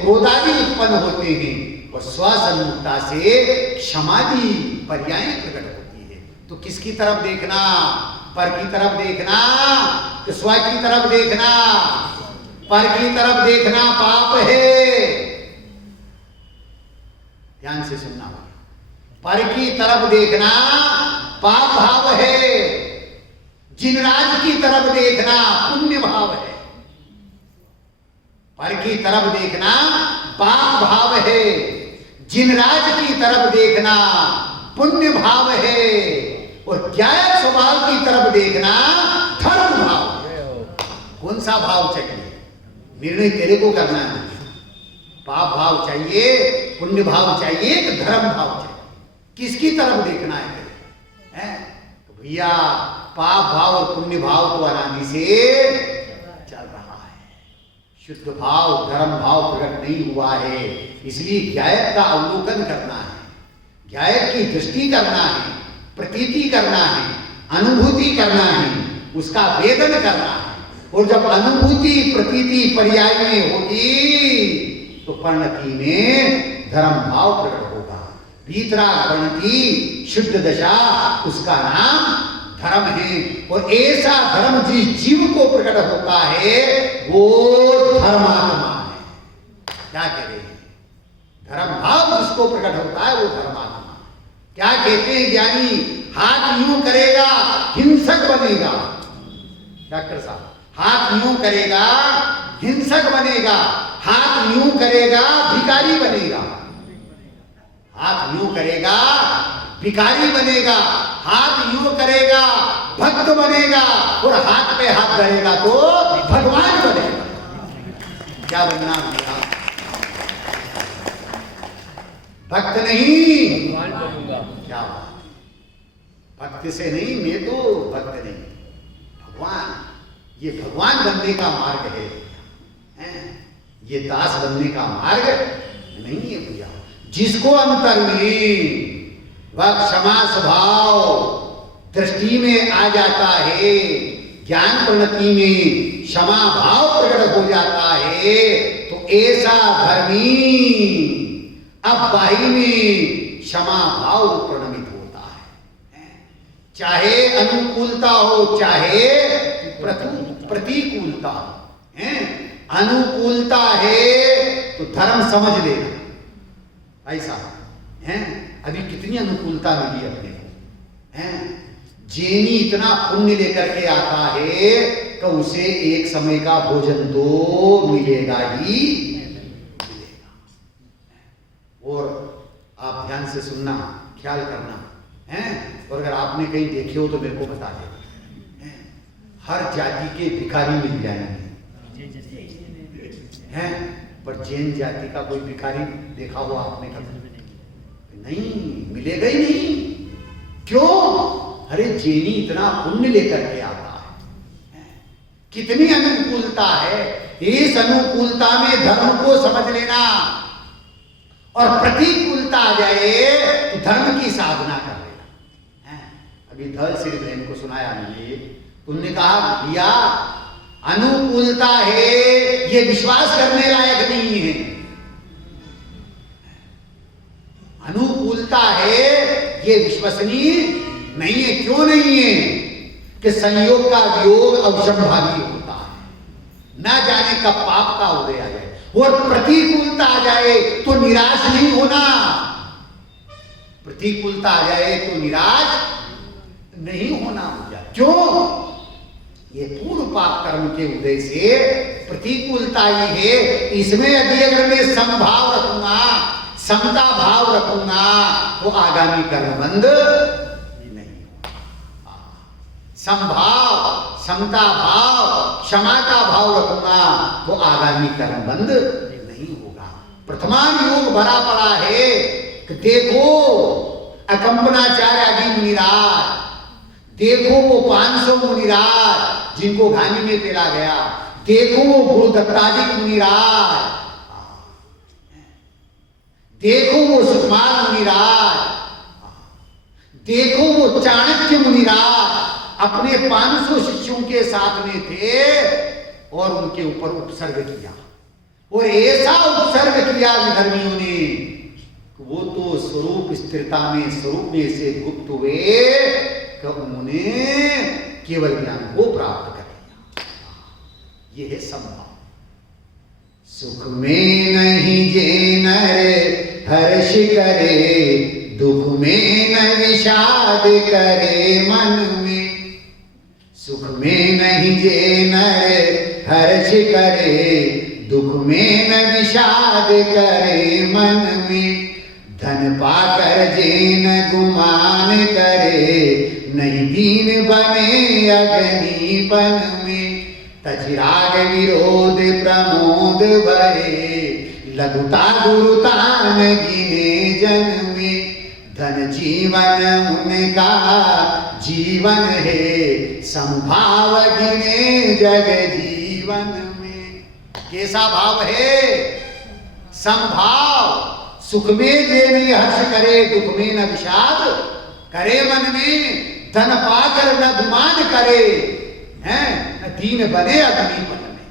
क्रोधादि उत्पन्न होते हैं, और स्वसन्मुखता से क्षमादि पर्याय प्रकट होती है। तो किसकी तरफ देखना? पर की तरफ देखना कि स्व की तरफ देखना? पर की तरफ देखना पाप है। ध्यान से सुनना। पर की तरफ देखना पाप भाव है, जिनराज की तरफ देखना पुण्य भाव है। पर की तरफ देखना पाप भाव है, जिनराज की तरफ देखना पुण्य भाव है, और ज्ञायक स्वभाव की तरफ देखना धर्म भाव है। कौन सा भाव चाहिए? निर्णय तेरे को करना है। पाप भाव चाहिए, पुण्य भाव चाहिए कि धर्म भाव चाहिए? किसकी तरफ देखना है? तो भैया पाप भाव और पुण्य भाव तो अनादि से चल रहा है, शुद्ध भाव धर्म भाव प्रकट नहीं हुआ है। इसलिए ज्ञायक का अवलोकन करना है, ज्ञायक की दृष्टि करना है, प्रतीति करना है, अनुभूति करना है, उसका वेदन करना है। और जब अनुभूति प्रतीति पर्याय में होगी तो परिणति में धर्म भाव प्रकट होगा। वीतराग परिणति शुद्ध दशा, उसका नाम धर्म है। और ऐसा धर्म जिस जीव को प्रकट होता है वो धर्मात्मा है। क्या कह रहे हैं? धर्म भाव जिसको प्रकट होता है वो धर्मात्मा। क्या कहते हैं ज्ञानी? हाथ यूं करेगा हिंसक बनेगा। डॉक्टर साहब, हाथ यूं करेगा हिंसक बनेगा, हाथ यूं करेगा भिखारी बनेगा। हाथ यूं करेगा भिखारी बनेगा, हाथ यूं करेगा भक्त बनेगा, और हाथ पे हाथ धरेगा तो भगवान बनेगा। क्या बनना है? भक्त नहीं भगवान बनूंगा। क्या बात? भक्त से नहीं, मैं तो भक्त नहीं, भगवान। ये भगवान बनने का मार्ग है, ये दास बनने का मार्ग नहीं है भैया। जिसको अंतर में वह क्षमा स्वभाव दृष्टि में आ जाता है, ज्ञान प्रवृत्ति में क्षमा भाव प्रकट हो जाता है, तो ऐसा धर्मी अब बाही में क्षमा भाव प्रणमित होता है। चाहे अनुकूलता हो चाहे प्रतिकूलता हो। अनुकूलता है तो धर्म समझ लेना, ऐसा है। अभी कितनी अनुकूलता मिली अपने को, हैं? जैनी इतना पुण्य लेकर के आता है कि उसे एक समय का भोजन तो मिलेगा ही मिलेगा। और आप ध्यान से सुनना, ख्याल करना, हैं? और अगर आपने कहीं देखे हो तो मेरे को बता देना। हर जाति के भिखारी मिल जाएंगे, हैं? पर जैन जाति का कोई भिखारी देखा हुआ आपने कभी? नहीं, मिलेगा ही नहीं। क्यों? अरे जैनी इतना पुण्य लेकर के आता है, कितनी अनुकूलता है। इस अनुकूलता में धर्म को समझ लेना, और प्रतिकूलता आ जाए तो धर्म की साधना कर लेना। अभी धल श्री बहन को सुनाया मैंने, तुमने कहा भैया अनुकूलता है ये विश्वास करने लायक नहीं है। अनुकूलता है ये विश्वसनीय नहीं है। क्यों नहीं है? कि संयोग का वियोग अवश्यंभावी होता है, ना जाने कब पाप का उदय आ जाए। और प्रतिकूलता आ जाए तो निराश नहीं होना। प्रतिकूलता आ जाए तो निराश नहीं होना। क्यों? ये पूर्व पाप कर्म के उदय से प्रतिकूलता ही है। इसमें यदि अगर मैं समभाव रखूंगा, समता भाव रखूंगा, तो आगामी कर्म बंद नहीं। समभाव, समता भाव, क्षमा का भाव रखूंगा तो आगामी कर्म बंद नहीं होगा। प्रथमान योग भरा पड़ा है कि देखो अकंपनाचार्य आदि मुनिराज, देखो वो 500 मुनिराज जिनको घानी में पेला गया, देखो वो गुरुदत्तादिक मुनिराज, देखो वो सुकुमार मुनिराज, देखो वो चाणक्य मुनिराज अपने 500 शिष्यों के साथ में थे और उनके ऊपर उपसर्ग किया, और ऐसा उपसर्ग किया विधर्मियों ने, वो तो स्वरूप स्थिरता में स्वरूप में से गुप्त हुए कि उन्होंने केवल ज्ञान को प्राप्त कर लिया। यह है संभव। सुख में नहीं जे नर हर्ष करे, दुख में न विषाद करे मन में। सुख में नहीं जे नर हर्ष करे, दुख में न विषाद करे मन में। धन पाकर जेन गुमान करे, नहीं दीन बने अग्निपन में। तजिराग विरोध प्रमोद भरे, लघुता गुरुता न गिने जन में। धन जीवन उनका जीवन है, संभाव गिने जग जीवन में। कैसा भाव है? संभाव। सुख में जे नहीं हर्ष करे, दुख में न विषाद करे मन में। धन पाकर न गुमान करे, हैं न दीन बने अग्निपन में।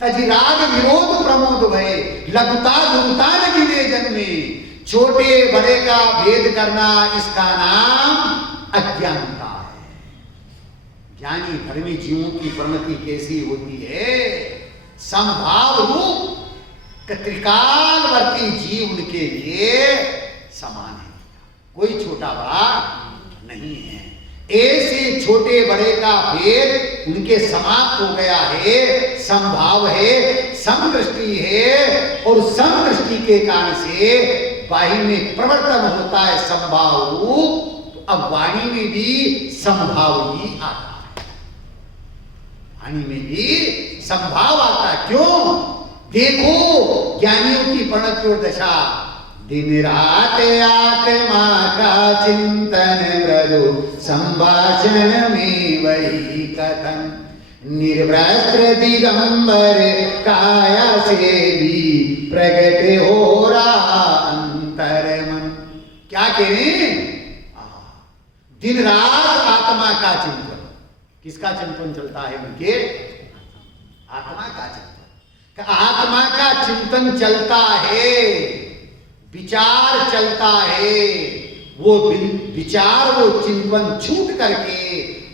तजिराग विरोध प्रमोद भय, लघुता गुरुता न गिने जन में। छोटे बड़े का भेद करना, इसका नाम अज्ञानता है। ज्ञानी धर्मी जीवों की परिणति कैसी होती है? संभाव रूप त्रिकालवर्ती जीव उनके लिए समान है, कोई छोटा बड़ा नहीं है। ऐसे छोटे बड़े का भेद उनके समाप्त हो गया है। संभाव है, समदृष्टि है, और समदृष्टि के कारण से वाणी में प्रवर्तन होता है संभाव रूप। तो अब वाणी में भी संभाव ही आता है, वाणी में भी संभाव आता है। क्यों? देखो ज्ञानियों की परिणति और दशा। दिन रात आत्मा का चिंतन मृदु संभाषण में वही कथन। निर्वस्त्र दिगंबर काया से भी प्रकट हो रहा अंतर मन। क्या कहें? दिन रात आत्मा का चिंतन। किसका चिंतन चलता है? उनके आत्मा का चिंतन। आत्मा का चिंतन चलता है, विचार चलता है। वो विचार, वो चिंतन छूट करके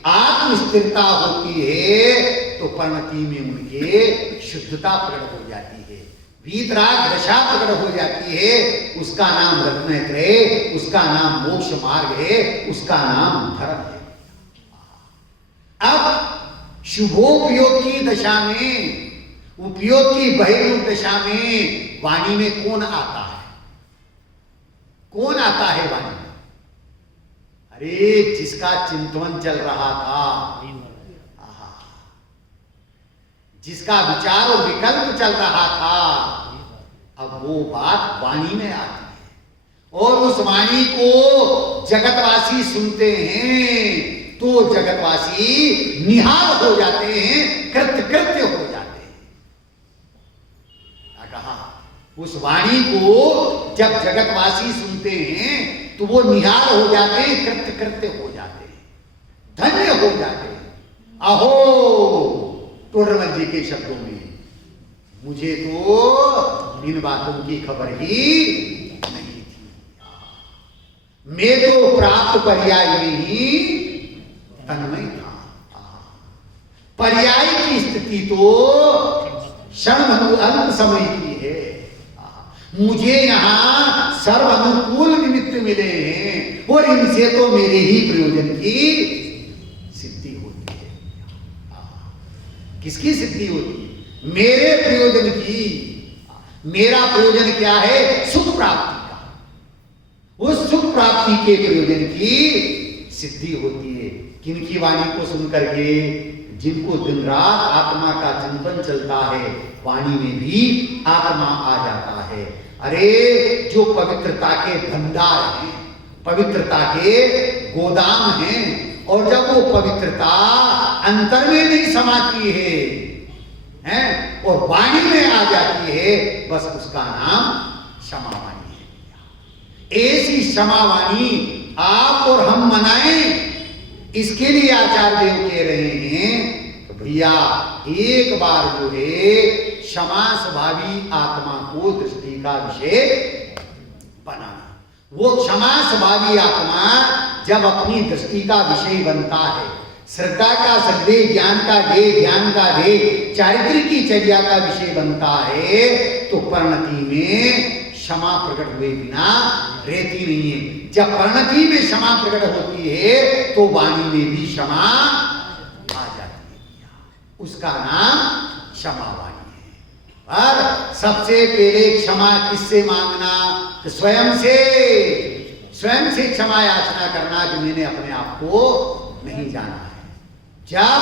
आत्म स्थिरता होती है, तो परिणति में उनके शुद्धता प्रकट हो जाती है, वीतराग दशा प्रकट हो जाती है। उसका नाम रत्नत्रय, उसका नाम मोक्ष मार्ग है, उसका नाम धर्म है। अब शुभोपयोग की दशा में, उपयोग की बहिर्मुख दशा में वाणी में कौन आता है? कौन आता है वाणी में? अरे जिसका चिंतन चल रहा था, जिसका विचार और विकल्प चल रहा था, अब वो बात वाणी में आती है। और उस वाणी को जगतवासी सुनते हैं तो जगतवासी निहाल हो जाते हैं, कृत्य हो जाते हैं। कहा उस वाणी को जब जगतवासी सुनते हैं तो वो निहाल हो जाते हैं, कृत्य हो जाते हैं, धन्य हो जाते हैं। अहो टोडरमल जी के शब्दों में, मुझे तो इन बातों की खबर ही नहीं थी। मैं तो प्राप्त पर्याय में ही तन्मय था। पर्याय की स्थिति तो क्षण अल्प समय की है। मुझे यहाँ सर्व अनुकूल निमित्त मिले हैं और इनसे तो मेरे ही प्रयोजन की सिद्धि होती है। किसकी सिद्धि होती है? मेरे प्रयोजन की। मेरा प्रयोजन क्या है? सुख प्राप्ति का। उस सुख प्राप्ति के प्रयोजन की सिद्धि होती है। किनकी वाणी को सुन करके? जिनको दिन रात आत्मा का चिंतन चलता है, वाणी में भी आत्मा आ जाता है। अरे जो पवित्रता के भंडार हैं, पवित्रता के गोदाम हैं, और जब वो पवित्रता अंतर में नहीं समाती है और वाणी में आ जाती है, बस उसका नाम क्षमावाणी है। ऐसी क्षमावाणी आप और हम मनाएं, इसके लिए आचार्य देव कह रहे हैं तो भैया एक बार जो है क्षमा स्वभावी आत्मा को दृष्टि का विषय बनाना। वो क्षमा स्वभावी आत्मा जब अपनी दृष्टि का विषय बनता है, श्रद्धा का श्रद्धे, ज्ञान का ध्येय, ध्यान का ध्येय, चारित्र्य की चर्या का विषय बनता है, तो परिणति में क्षमा प्रकट हुए बिना रहती नहीं है। जब परिणति में क्षमा प्रकट होती है तो वाणी में भी क्षमा आ जाती है। उसका नाम क्षमावाणी है। और सबसे पहले क्षमा किससे मांगना? तो स्वयं से क्षमा याचना करना कि मैंने अपने आप को नहीं जाना है। जब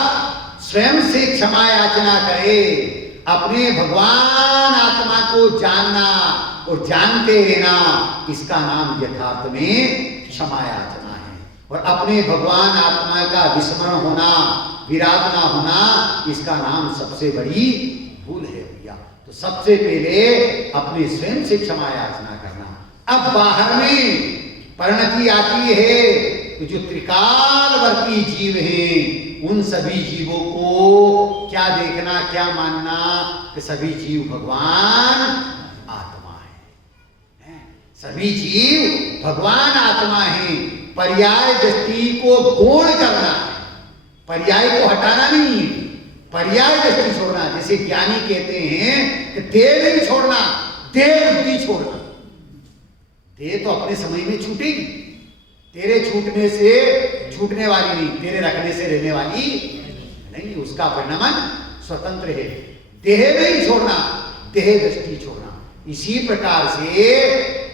स्वयं से क्षमा याचना करे, अपने भगवान आत्मा को जानना और जानते रहना, इसका नाम यथार्थ में क्षमा याचना है। और अपने भगवान आत्मा का विस्मरण होना, विराग ना होना, इसका नाम सबसे बड़ी भूल है भैया। तो सबसे पहले अपने स्वयं से क्षमा याचना करना। अब बाहर में परिणति आती है तो जो त्रिकालवर्ती जीव हैं, उन सभी जीवों को क्या देखना, क्या मानना कि सभी जीव भगवान आत्मा है। सभी जीव भगवान आत्मा है। पर्याय दृष्टि को गौण करना है, पर्याय को हटाना नहीं है, पर्याय दृष्टि छोड़ना। जैसे ज्ञानी कहते हैं कि देह नहीं छोड़ना, देह बुद्धि छोड़ना। देह तो अपने समय में छूटेगी, तेरे छूटने से छूटने वाली नहीं, तेरे रखने से रहने वाली नहीं, उसका परिणाम स्वतंत्र है। देह नहीं छोड़ना, देह दृष्टि छोड़ना। इसी प्रकार से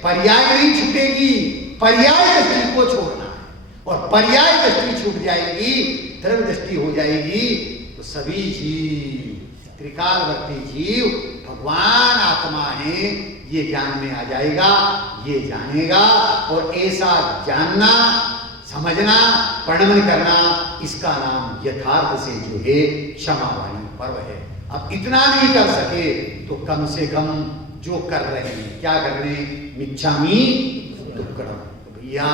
पर्याय नहीं छूटेगी, पर्याय दृष्टि को छोड़ना है। और पर्याय दृष्टि छूट जाएगी, द्रव्य दृष्टि हो जाएगी, तो सभी जीव, त्रिकालवर्ती जीव भगवान आत्मा है, ये ज्ञान में आ जाएगा, ये जानेगा। और ऐसा जानना, समझना, प्रणमन करना, इसका नाम यथार्थ से जो है क्षमावाणी पर्व है। अब इतना नहीं कर सके तो कम से कम जो कर रहे हैं, क्या कर रहे हैं? मिच्छामि दुक्कडम। भैया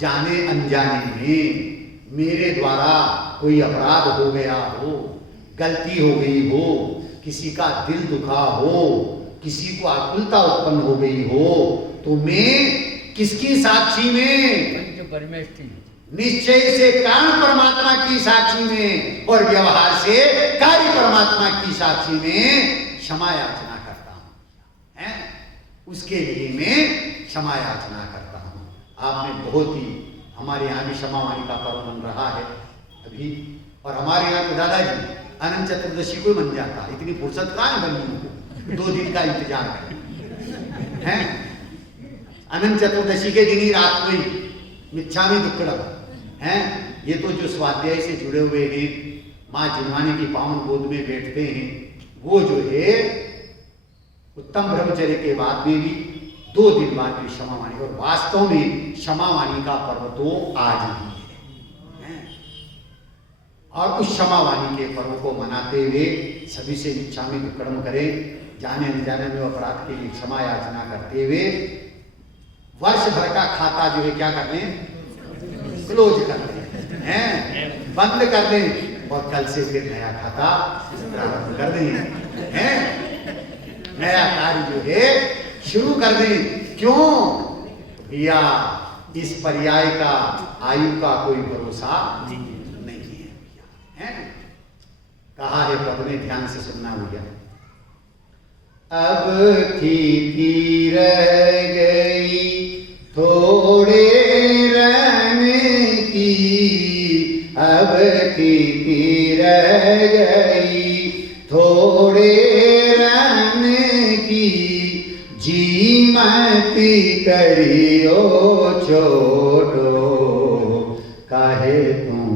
जाने अनजाने में मेरे द्वारा कोई अपराध हो गया हो, गलती हो गई हो, किसी का दिल दुखा हो, किसी को आकुलता उत्पन्न हो गई हो, तो मैं किसकी साक्षी में? निश्चय से कारण परमात्मा की साक्षी में और व्यवहार से कार्य परमात्मा की साक्षी में क्षमा याचना करता हूं। उसके लिए मैं क्षमा याचना करता हूं। आपने बहुत ही, हमारे यहाँ भी क्षमावाणी का पर्व मन रहा है अभी, और हमारे यहाँ तो दादाजी अनंत चतुर्दशी को मन जाता, इतनी फुर्सत कहाँ है बनी, 2 दिन का इंतजार है। अनंत चतुर्दशी के दिन ही रात को ही मिच्छामि दुक्कडम है। ये तो जो स्वाध्याय से जुड़े हुए हैं, माँ जिन्वानी की पावन गोद में बैठते हैं, वो जो है उत्तम ब्रह्मचर्य के बाद में भी 2 दिन बाद भी क्षमावाणी, और वास्तव में क्षमावाणी का पर्व तो आज ही है। और उस क्षमावाणी के पर्व को मनाते हुए सभी से मिच्छामि दुक्कडम करें, जाने अनजाने में अपराध के लिए क्षमा याचना करते हुए वर्ष भर का खाता जो है क्या कर लें? क्लोज कर दें, बंद कर दें, और कल से फिर नया खाता प्रारंभ कर दें, नया कार्य जो है शुरू कर दें। क्यों भैया? इस पर्याय का, आयु का कोई भरोसा नहीं है। कहा है प्रभु ने, ध्यान से सुनना भैया। अब थी रह गई थोड़े रहने की, अब थी रह गई थोड़े रहने की, जी मती करियो छोटो, काहे तुम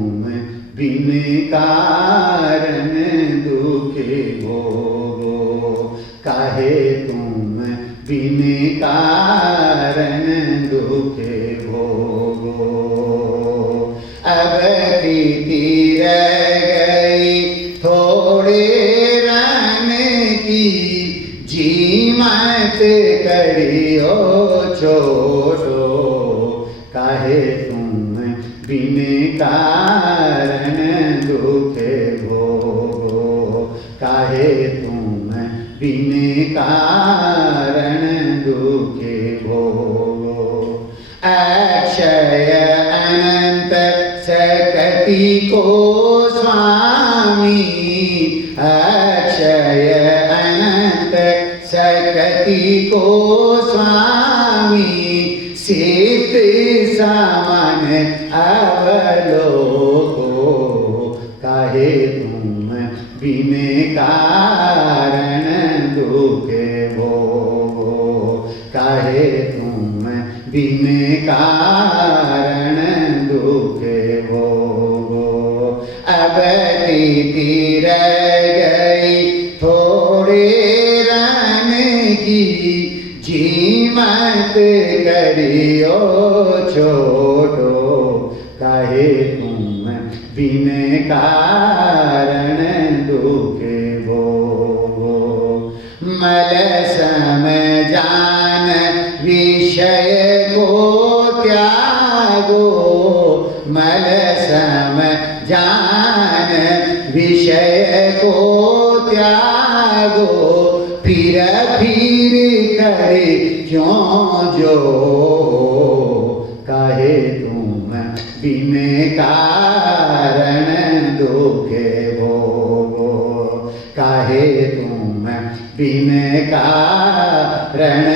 बिन कारण दुख भोगो, काहे तुम बिन कारण दुख भोगो। अब प्रीति रह गई थोड़े रन की, जी मत करियो छोड़ो, काहे तुम बिन कारण दुख भोगो, काहे तुम बिन कारण दुख भोगो। अक्षय अनंत सकति को स्वामी, अक्षय अनंत सकति को स्वामी, शीत समान अवलोको, काहे तुम बिन कारण दुख भोगो, काहे तुम बिन कारण दुख भोगो। अब प्रीति रह गई थोड़े रन की, जी मत करियो छोड़ो, काहे तुम बिन कारण दुख भोगो। मल सम जान विषय को त्यागो, मल सम जान विषय को त्यागो, फिर करे क्यों जो, काहे तुम बिन कारण दुख भोगो, काहे तुम बिन कारण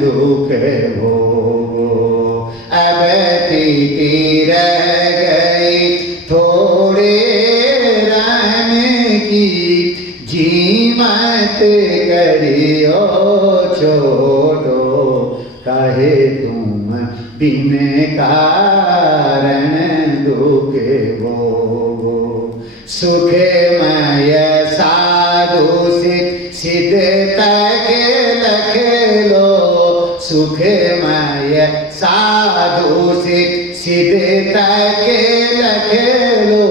दुख भोगो। अब प्रीति रह गई थोड़े रन की, जी मत करियो छोड़ो, काहे तुम बिन कारण दुख भोगो। सुखमय साधु सिद्ध तक लख लो, सुखमय साधु सिद्ध तक लख लो,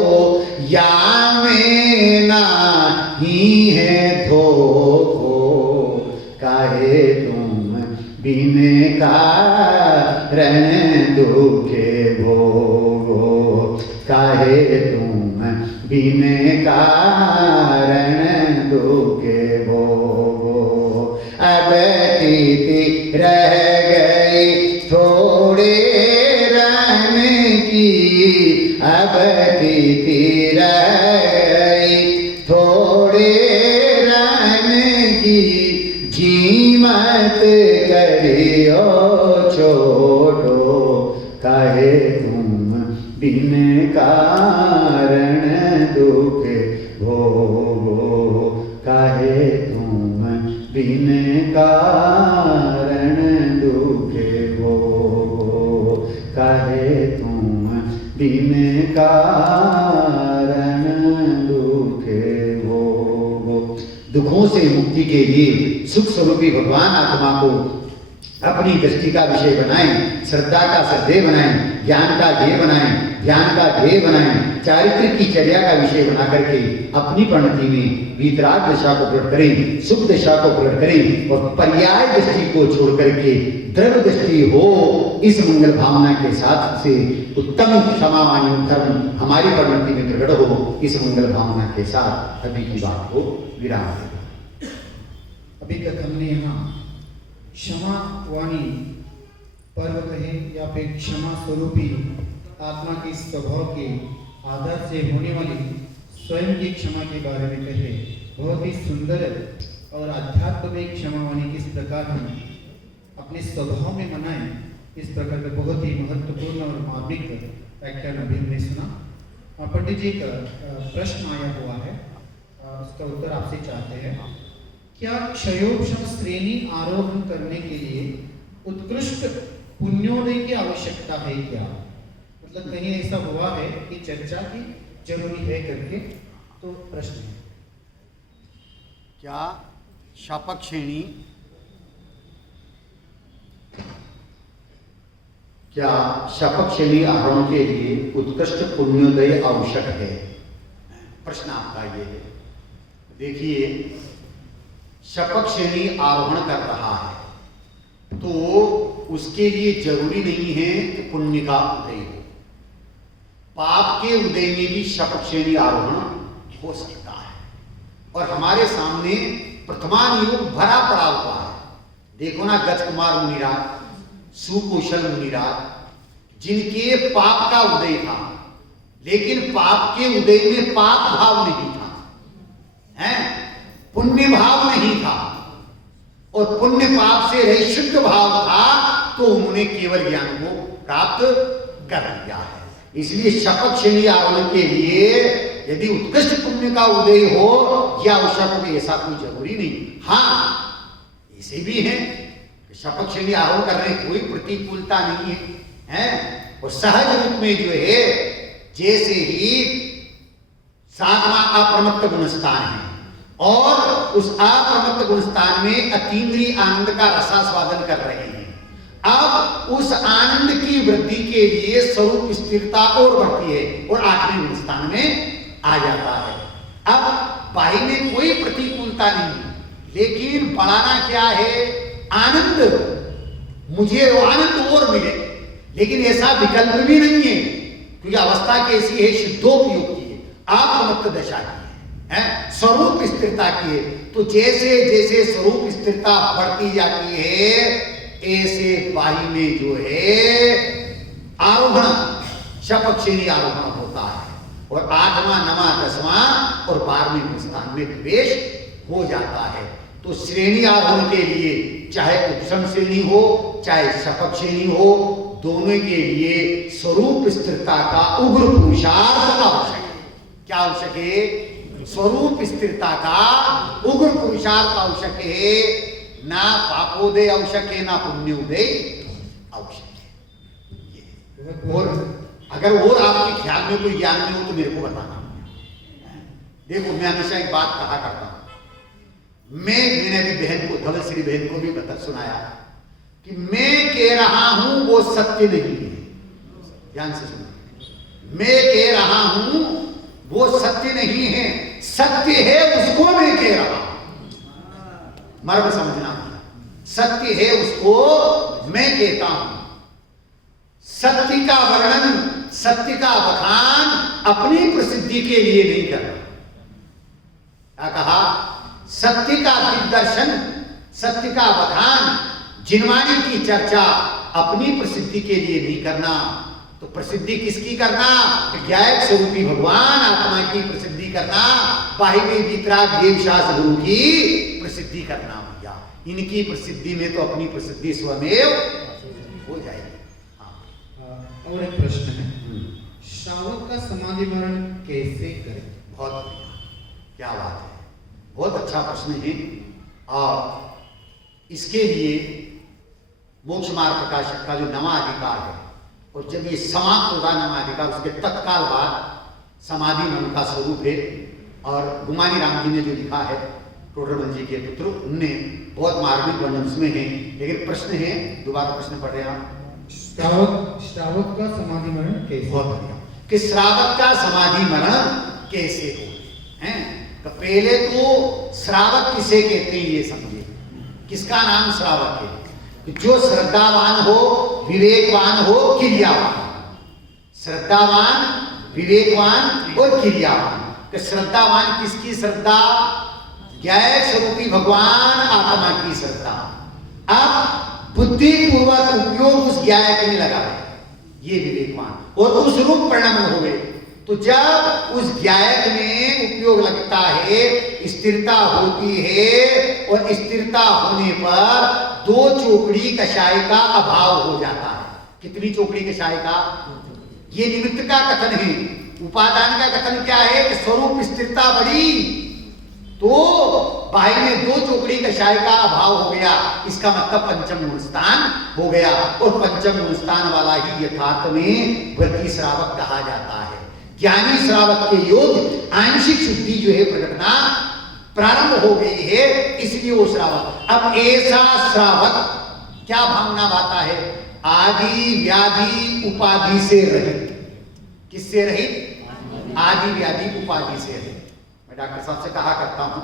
या में नाही है धोखो, काहे तुम बिन कारण दुख भोगो, काहे तुम बिन कारण दुख भोगो। अब प्रीति रह गई थोड़े रन की, अब प्रीति रह गई थोड़े रन की, जी मत करियो छोड़ो, काहे तुम बिन कारण दुख भोगो, काहे तुम बिन कारण दुख भोगो, काहे तुम बिन कारण दुख भोगो। दुखों से मुक्ति के लिए सुख स्वरूपी भगवान आत्मा को अपनी दृष्टि का विषय बनाएं, श्रद्धा का श्रद्धेय बनाएं, ज्ञान का ध्येय बनाएं, ध्यान का ध्येय बनाएं, चारित्र की चर्या का विषय बना करके अपनी परिणति में वीतराग दशा को प्रकट करें, सुख दशा को प्रकट करें और पर्याय दृष्टि को छोड़ करके द्रव्य दृष्टि हो। इस मंगल भावना के साथ से उत्तम क्षमा मान्य धर्म हमारी परिणति में प्रकट हो। इस मंगल भावना के साथ अभी की बात को विराम दें। अभी तक हमने यहाँ क्षमा वाणी पर्व कहे या फिर क्षमा स्वरूपी आत्मा के स्वभाव के आधार से होने वाली स्वयं की क्षमा के बारे में कहे। बहुत ही सुंदर और आध्यात्म में क्षमा वाणी किस प्रकार हम अपने स्वभाव में मनाएं, इस प्रकार का बहुत ही महत्वपूर्ण और मार्मिक व्याख्यान अभी हमने सुना। पंडित जी का प्रश्न आया हुआ है, उसका उत्तर आपसे चाहते हैं। क्या क्षयोपशम श्रेणी आरोहण करने के लिए उत्कृष्ट पुण्योदय की आवश्यकता है क्या? मतलब कहीं ऐसा हुआ है कि चर्चा की जरूरी है करके तो प्रश्न है। क्या शपक श्रेणी आरोहण के लिए उत्कृष्ट पुण्योदय आवश्यक है? प्रश्न आपका ये है। देखिए, शपक श्रेणी आरोहण कर रहा है तो उसके लिए जरूरी नहीं है कि पुण्य का उदय हो। पाप के उदय में भी शपक श्रेणी आरोहण हो सकता है। और हमारे सामने प्रथमान योग भरा पड़ा हुआ है। देखो ना, गज कुमार मुनिराज, सुकुशल मुनिराज, जिनके पाप का उदय था, लेकिन पाप के उदय में पाप भाव नहीं था, हैं? पुण्य भाव नहीं था, और पुण्य पाप से रहित शुद्ध भाव था, तो उन्होंने केवल ज्ञान को प्राप्त कर लिया है। इसलिए शपथ श्रेणी आरोहण के लिए यदि उत्कृष्ट पुण्य का उदय हो या आवश्यक हो, ऐसा कोई जरूरी नहीं। हाँ, ऐसे भी है शपथ श्रेणी आरोहण करने की कोई प्रतिकूलता नहीं है, और सहज रूप में जो है, जैसे ही 7वां अप्रमत्त गुणस्थान है और उस अप्रमत्त गुणस्थान में अतीन्द्रिय आनंद का रसास्वादन कर रहे हैं, अब उस आनंद की वृद्धि के लिए स्वरूप स्थिरता और बढ़ती है और 8वें गुणस्थान में आ जाता है। अब बाह्य में कोई प्रतिकूलता नहीं, लेकिन बढ़ाना क्या है? आनंद, मुझे वो आनंद और मिले, लेकिन ऐसा विकल्प भी नहीं है, क्योंकि अवस्था कैसी है? शुद्धोपयोग की है, अप्रमत्त दशा की है, स्वरूप स्थिरता की है। तो जैसे जैसे स्वरूप स्थिरता बढ़ती जाती है, ऐसे बाह्य में जो है आरोहण, शपथ श्रेणी आरोहण होता है, और 8वां, 9वां, 10वां और 12वें स्थान में प्रवेश हो जाता है। तो श्रेणी आरोहण के लिए चाहे उपशम श्रेणी हो, चाहे शपथ श्रेणी हो, दोनों के लिए स्वरूप स्थिरता का उग्र पुरुषार्थ आवश्यक है। क्या आवश्यक है? स्वरूप स्थिरता का उग्र पुरुषार्थ आवश्यक है। ना पापोदय आवश्यक है, ना पुण्योदय आवश्यक है। और अगर और आपके ख्याल में कोई ज्ञान में हो तो मेरे को बताना। देखो, मैं हमेशा एक बात कहा करता हूं, मैंने भी बहन को, धवल श्री बहन को भी बता सुनाया कि मैं कह रहा हूं वो सत्य नहीं है। ध्यान से सुनो, मैं कह रहा हूं वो सत्य नहीं है, सत्य है उसको मैं कह रहा हूं। मर्म समझना, सत्य है उसको मैं कहता हूं। सत्य का वर्णन, सत्य का बखान अपनी प्रसिद्धि के लिए नहीं कर रहा। क्या कहा? सत्य का दिग्दर्शन, सत्य का बखान, जिनवाणी की चर्चा अपनी प्रसिद्धि के लिए नहीं करना। तो प्रसिद्धि किसकी करना? ज्ञायक स्वरूपी भगवान आत्मा की प्रसिद्धि करना, बाह्य में वितराग देवशास गुरु की प्रसिद्धि करना। भैया, इनकी प्रसिद्धि में तो अपनी प्रसिद्धि स्वमेव हो जाएगी। हाँ। और एक प्रश्न है, श्रावक का समाधि मरण कैसे करें? बहुत बढ़िया, क्या बात है, बहुत अच्छा प्रश्न है। और इसके लिए मोक्ष मार्ग प्रकाशक का जो 9वां अधिकार है, और जब ये समाप्त होगा 9वां अधिकार, उसके तत्काल बाद समाधि मन का स्वरूप है। और गुमानी राम जी ने जो लिखा है, टोडरमल जी के पुत्र, उनने बहुत मार्मिक वर्णन उसमें है। लेकिन प्रश्न है, दोबारा प्रश्न पढ़ रहे हैं आप। श्रावक का समाधि मरण कैसे? बहुत बढ़िया, कि श्रावक का समाधि मरण कैसे हो? हैं, तो पहले तो श्रावक किसे कहते हैं ये समझिए। किसका नाम श्रावक है? जो श्रद्धावान हो, विवेकवान हो, क्रियावान। श्रद्धावान, विवेकवान और क्रियावान। कि श्रद्धावान किसकी श्रद्धा? ज्ञायक स्वरूपी भगवान आत्मा की श्रद्धा। अब बुद्धि पूर्वक उपयोग उस ज्ञायक में लगा है, ये विवेकवान, और उस रूप परिणाम हो गए। तो जब उस ज्ञायक में उपयोग लगता है, स्थिरता होती है, और स्थिरता होने पर 2 चोकड़ी कषाय का अभाव हो जाता है। कितनी चोकड़ी कषाय का? ये निमित्त का कथन है। उपादान का कथन क्या है? कि स्वरूप स्थिरता बढ़ी तो बाह्य में 2 चोकड़ी कषाय का अभाव हो गया। इसका मतलब पंचम गुण स्थान हो गया, और पंचम गुण स्थान वाला ही यथार्थ में व्रती श्रावक कहा जाता है। ज्ञानी श्रावक के योग आंशिक शुद्धि जो है प्रकटना प्रारंभ हो गई है, इसलिए वो श्रावक। अब ऐसा श्रावक क्या भावना बाता है? आदि व्याधि उपाधि से रहित। किससे रहित? आदि व्याधि उपाधि से रहित। मैं डॉक्टर साहब से कहा करता हूं,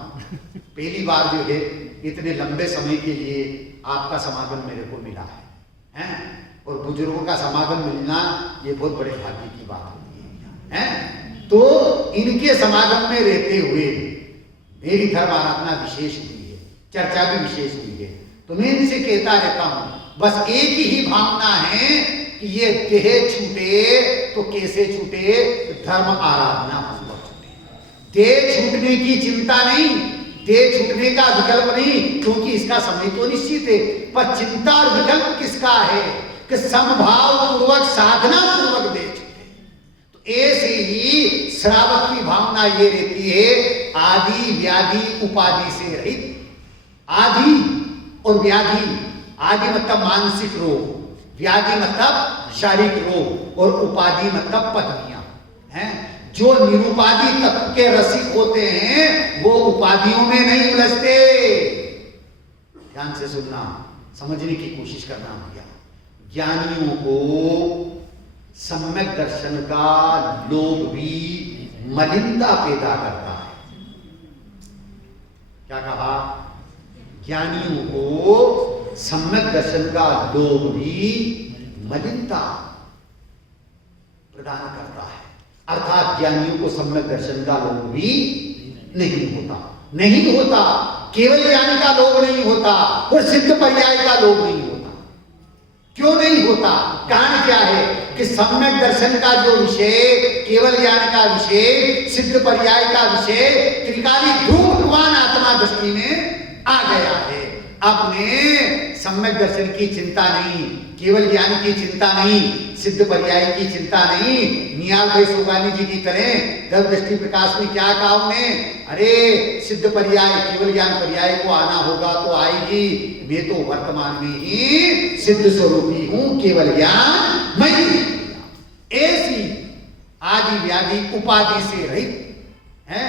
पहली बार जो है इतने लंबे समय के लिए आपका समागम मेरे को मिला है? और बुजुर्गों का समागम मिलना ये बहुत बड़े भाग्य की बात होती है? तो इनके समागम में रहते हुए मेरी धर्म आराधना विशेष हुई है, चर्चा भी विशेष हुई है। तो मैं इनसे कहता रहता हूं, बस एक ही भावना है कि ये देह छूटे तो कैसे छूटे? धर्म आराधना पूर्वक छूटे। देह छूटने की चिंता नहीं, देह छूटने का विकल्प नहीं, क्योंकि इसका समय तो निश्चित है। पर चिंता और विकल्प किसका है? कि समभाव पूर्वक साधना पूर्वक देह छूटे। तो ऐसे ही श्रावक की भावना ये रहती है, आदि व्याधि उपाधि से रहित। आदि और व्याधि, आदि मतलब मानसिक रोग, व्याधि मतलब शारीरिक रोग, और उपाधि मतलब पत्नियां हैं। जो निरुपाधि तत्व के रसिक होते हैं वो उपाधियों में नहीं उलझते। ध्यान से सुनना, समझने की कोशिश करना भैया। ज्ञानियों को सम्यक दर्शन का लोभ भी मलिनता पैदा करता है। क्या कहा? ज्ञानियों को सम्यक दर्शन का लोभ भी मलिनता प्रदान करता है। अर्थात ज्ञानियों को सम्यक दर्शन का लोभ भी नहीं होता। केवल ज्ञान का लोभ नहीं होता और सिद्ध पर्याय का लोभ नहीं होता। क्यों नहीं होता? कारण क्या है? कि सम्यक दर्शन का जो विषय, केवल ज्ञान का विषय, सिद्ध पर्याय का विषय, त्रिकाली ध्रुव भगवान आत्मा दृष्टि में आ गया है। अपने सम्यक दर्शन की चिंता नहीं, केवल ज्ञान की चिंता नहीं, सिद्ध पर्याय की चिंता नहीं। निहाल भाई सोगानी जी की तरह दर्भ दृष्टि प्रकाश में क्या कहा उन्होंने? अरे सिद्ध पर्याय, केवल ज्ञान पर्याय को आना होगा तो आएगी। मैं तो वर्तमान में ही सिद्ध स्वरूपी हूं, केवल ज्ञान मैं ही। ऐसी आदि व्याधि उपाधि से रहित है।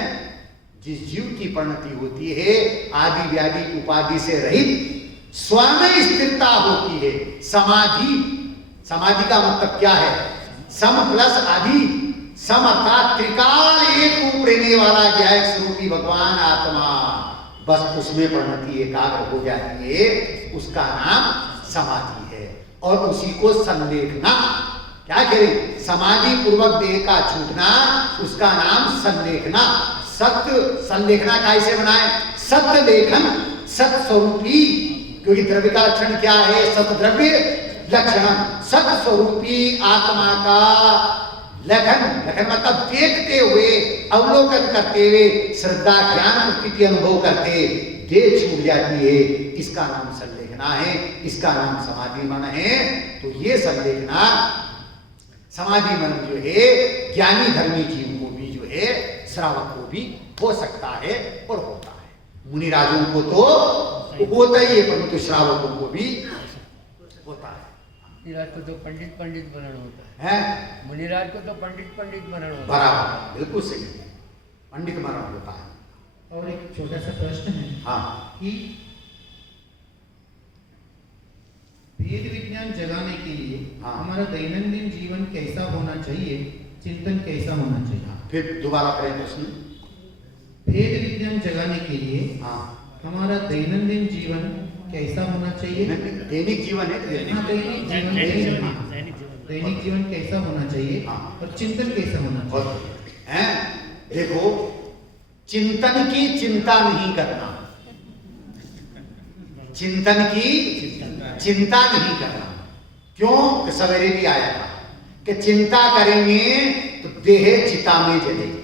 जिस जीव की परिणति होती है आदि व्याधि उपाधि से रहित, स्वयं स्थिरता होती है। समाधि का मतलब क्या है? सम प्लस आदि। सम अर्थात त्रिकाल एक रूप रहने वाला ज्ञायक स्वरूपी भगवान आत्मा, बस उसमें परिणति एकाग्र हो जाती है, उसका नाम समाधि है। और उसी को संलेखना, क्या करें? समाधि पूर्वक देह का छूटना, उसका नाम संलेखना। सत्य संलेखना कैसे बनाए? सत्य लेखन, सत स्वरूपी, क्योंकि द्रव्य का लक्षण क्या है? सत द्रव्य लक्षण। सत स्वरूपी आत्मा का लेखन, लेखन मतलब देखते हुए, अवलोकन करते हुए, श्रद्धा ज्ञान प्रकृति अनुभव करते देह छूट जाती है। इसका नाम संलेखना है, इसका नाम समाधि मन है। तो ये संलेखना समाधि मन जो है ज्ञानी धर्मी जीव को भी जो है, श्रावक को भी हो सकता है और होता है। मुनिराजों को तो होता ही है, परंतु श्रावकों को भी होता है। मुनिराज को तो पंडित मरण होता है। मुनिराज को तो पंडित मरण होता है। बराबर, बिल्कुल सही है, पंडित मरण होता है। और एक छोटा सा प्रश्न है, हाँ, कि भेद विज्ञान जगाने के लिए हाँ। हमारा दैनंदिन जीवन कैसा होना चाहिए, चिंतन कैसा होना चाहिए? फिर दोबारा करें प्रश्न। भेद विज्ञान जगाने के लिए हाँ, हमारा दैनंदिन जीवन कैसा होना चाहिए? दैनिक जीवन है। हाँ, दैनिक जीवन कैसा होना चाहिए हाँ। और चिंतन कैसा होना चाहिए? और हैं, देखो, चिंतन की चिंता नहीं करना, चिंतन की चिंता नहीं करना। क्यों? कि सवेरे भी आया था कि चिंता करेंगे तो देह चिता में जलेगी,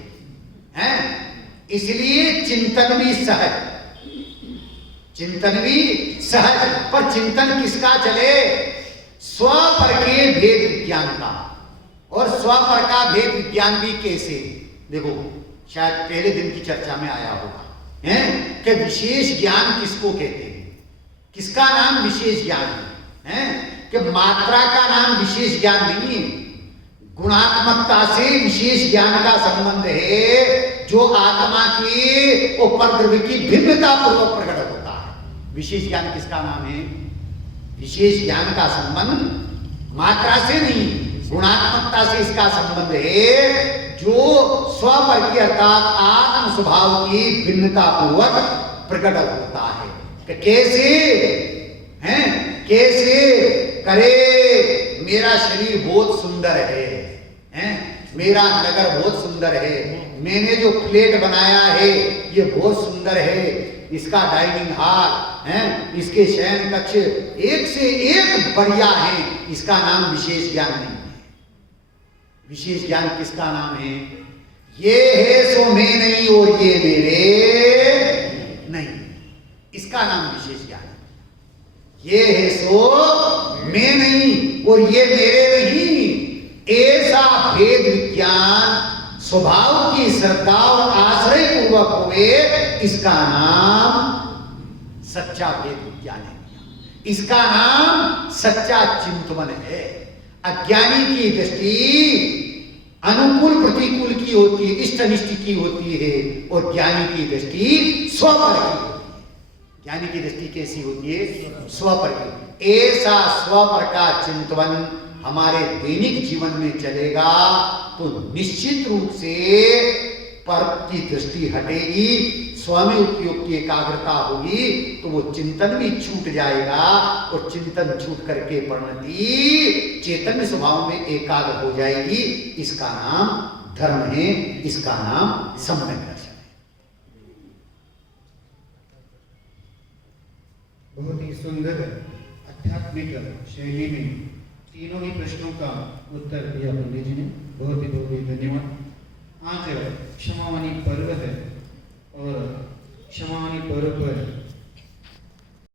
हैं? इसलिए चिंतन भी सहज, चिंतन भी सहज। पर चिंतन किसका चले? स्व पर के भेद विज्ञान का। और स्व पर का भेद विज्ञान भी कैसे? देखो, शायद पहले दिन की चर्चा में आया होगा, हैं, कि विशेष ज्ञान किसको कहते हैं? किसका नाम विशेष ज्ञान है? कि मात्रा का नाम विशेष ज्ञान नहीं है। गुणात्मकता से विशेष ज्ञान का संबंध है, जो आत्मा की और परद्रव्य की भिन्नता पूर्वक प्रकट होता है। विशेष ज्ञान किसका नाम है? विशेष ज्ञान का संबंध मात्रा से नहीं, गुणात्मकता से इसका संबंध है, जो स्वपर की अर्थात आत्म स्वभाव की भिन्नता पूर्वक प्रकट होता है। कि कैसे हैं, कैसे करे? मेरा शरीर बहुत सुंदर है, मेरा नगर बहुत सुंदर है, मैंने जो प्लेट बनाया है ये बहुत सुंदर है, इसका डाइनिंग हॉल है, इसके शयन कक्ष एक से एक बढ़िया है, इसका नाम विशेष ज्ञान नहीं है। विशेष ज्ञान किसका नाम है? ये है सो मैं नहीं और ये मेरे नहीं, इसका नाम विशेष ज्ञान है। ये है सो मैं नहीं और ये मेरे नहीं, ऐसा भेद विज्ञान स्वभाव की श्रद्धा और आश्रय पूर्वक हुए, इसका नाम सच्चा भेद विज्ञान है। इसका नाम सच्चा चिंतन है। अज्ञानी की दृष्टि अनुकूल प्रतिकूल की होती है, इष्ट अनिष्ट की होती है, और ज्ञानी की दृष्टि स्वपर की होती है। ज्ञानी की दृष्टि कैसी होती है? स्वपर की। ऐसा स्वपर का चिंतन हमारे दैनिक जीवन में चलेगा तो निश्चित रूप से पर की दृष्टि हटेगी, स्वामी उपयोग की एकाग्रता होगी, तो वो चिंतन भी छूट जाएगा, और चिंतन छूट करके परिणति चैतन्य स्वभाव में एकाग्र हो जाएगी। इसका नाम धर्म है, इसका नाम सम्यक दर्शन है। बहुत ही सुंदर आध्यात्मिक शैली में तीनों ही प्रश्नों का उत्तर दिया पंडित जी ने, बहुत ही धन्यवाद। आज क्षमावानी पर्व है और क्षमावानी पर्व पर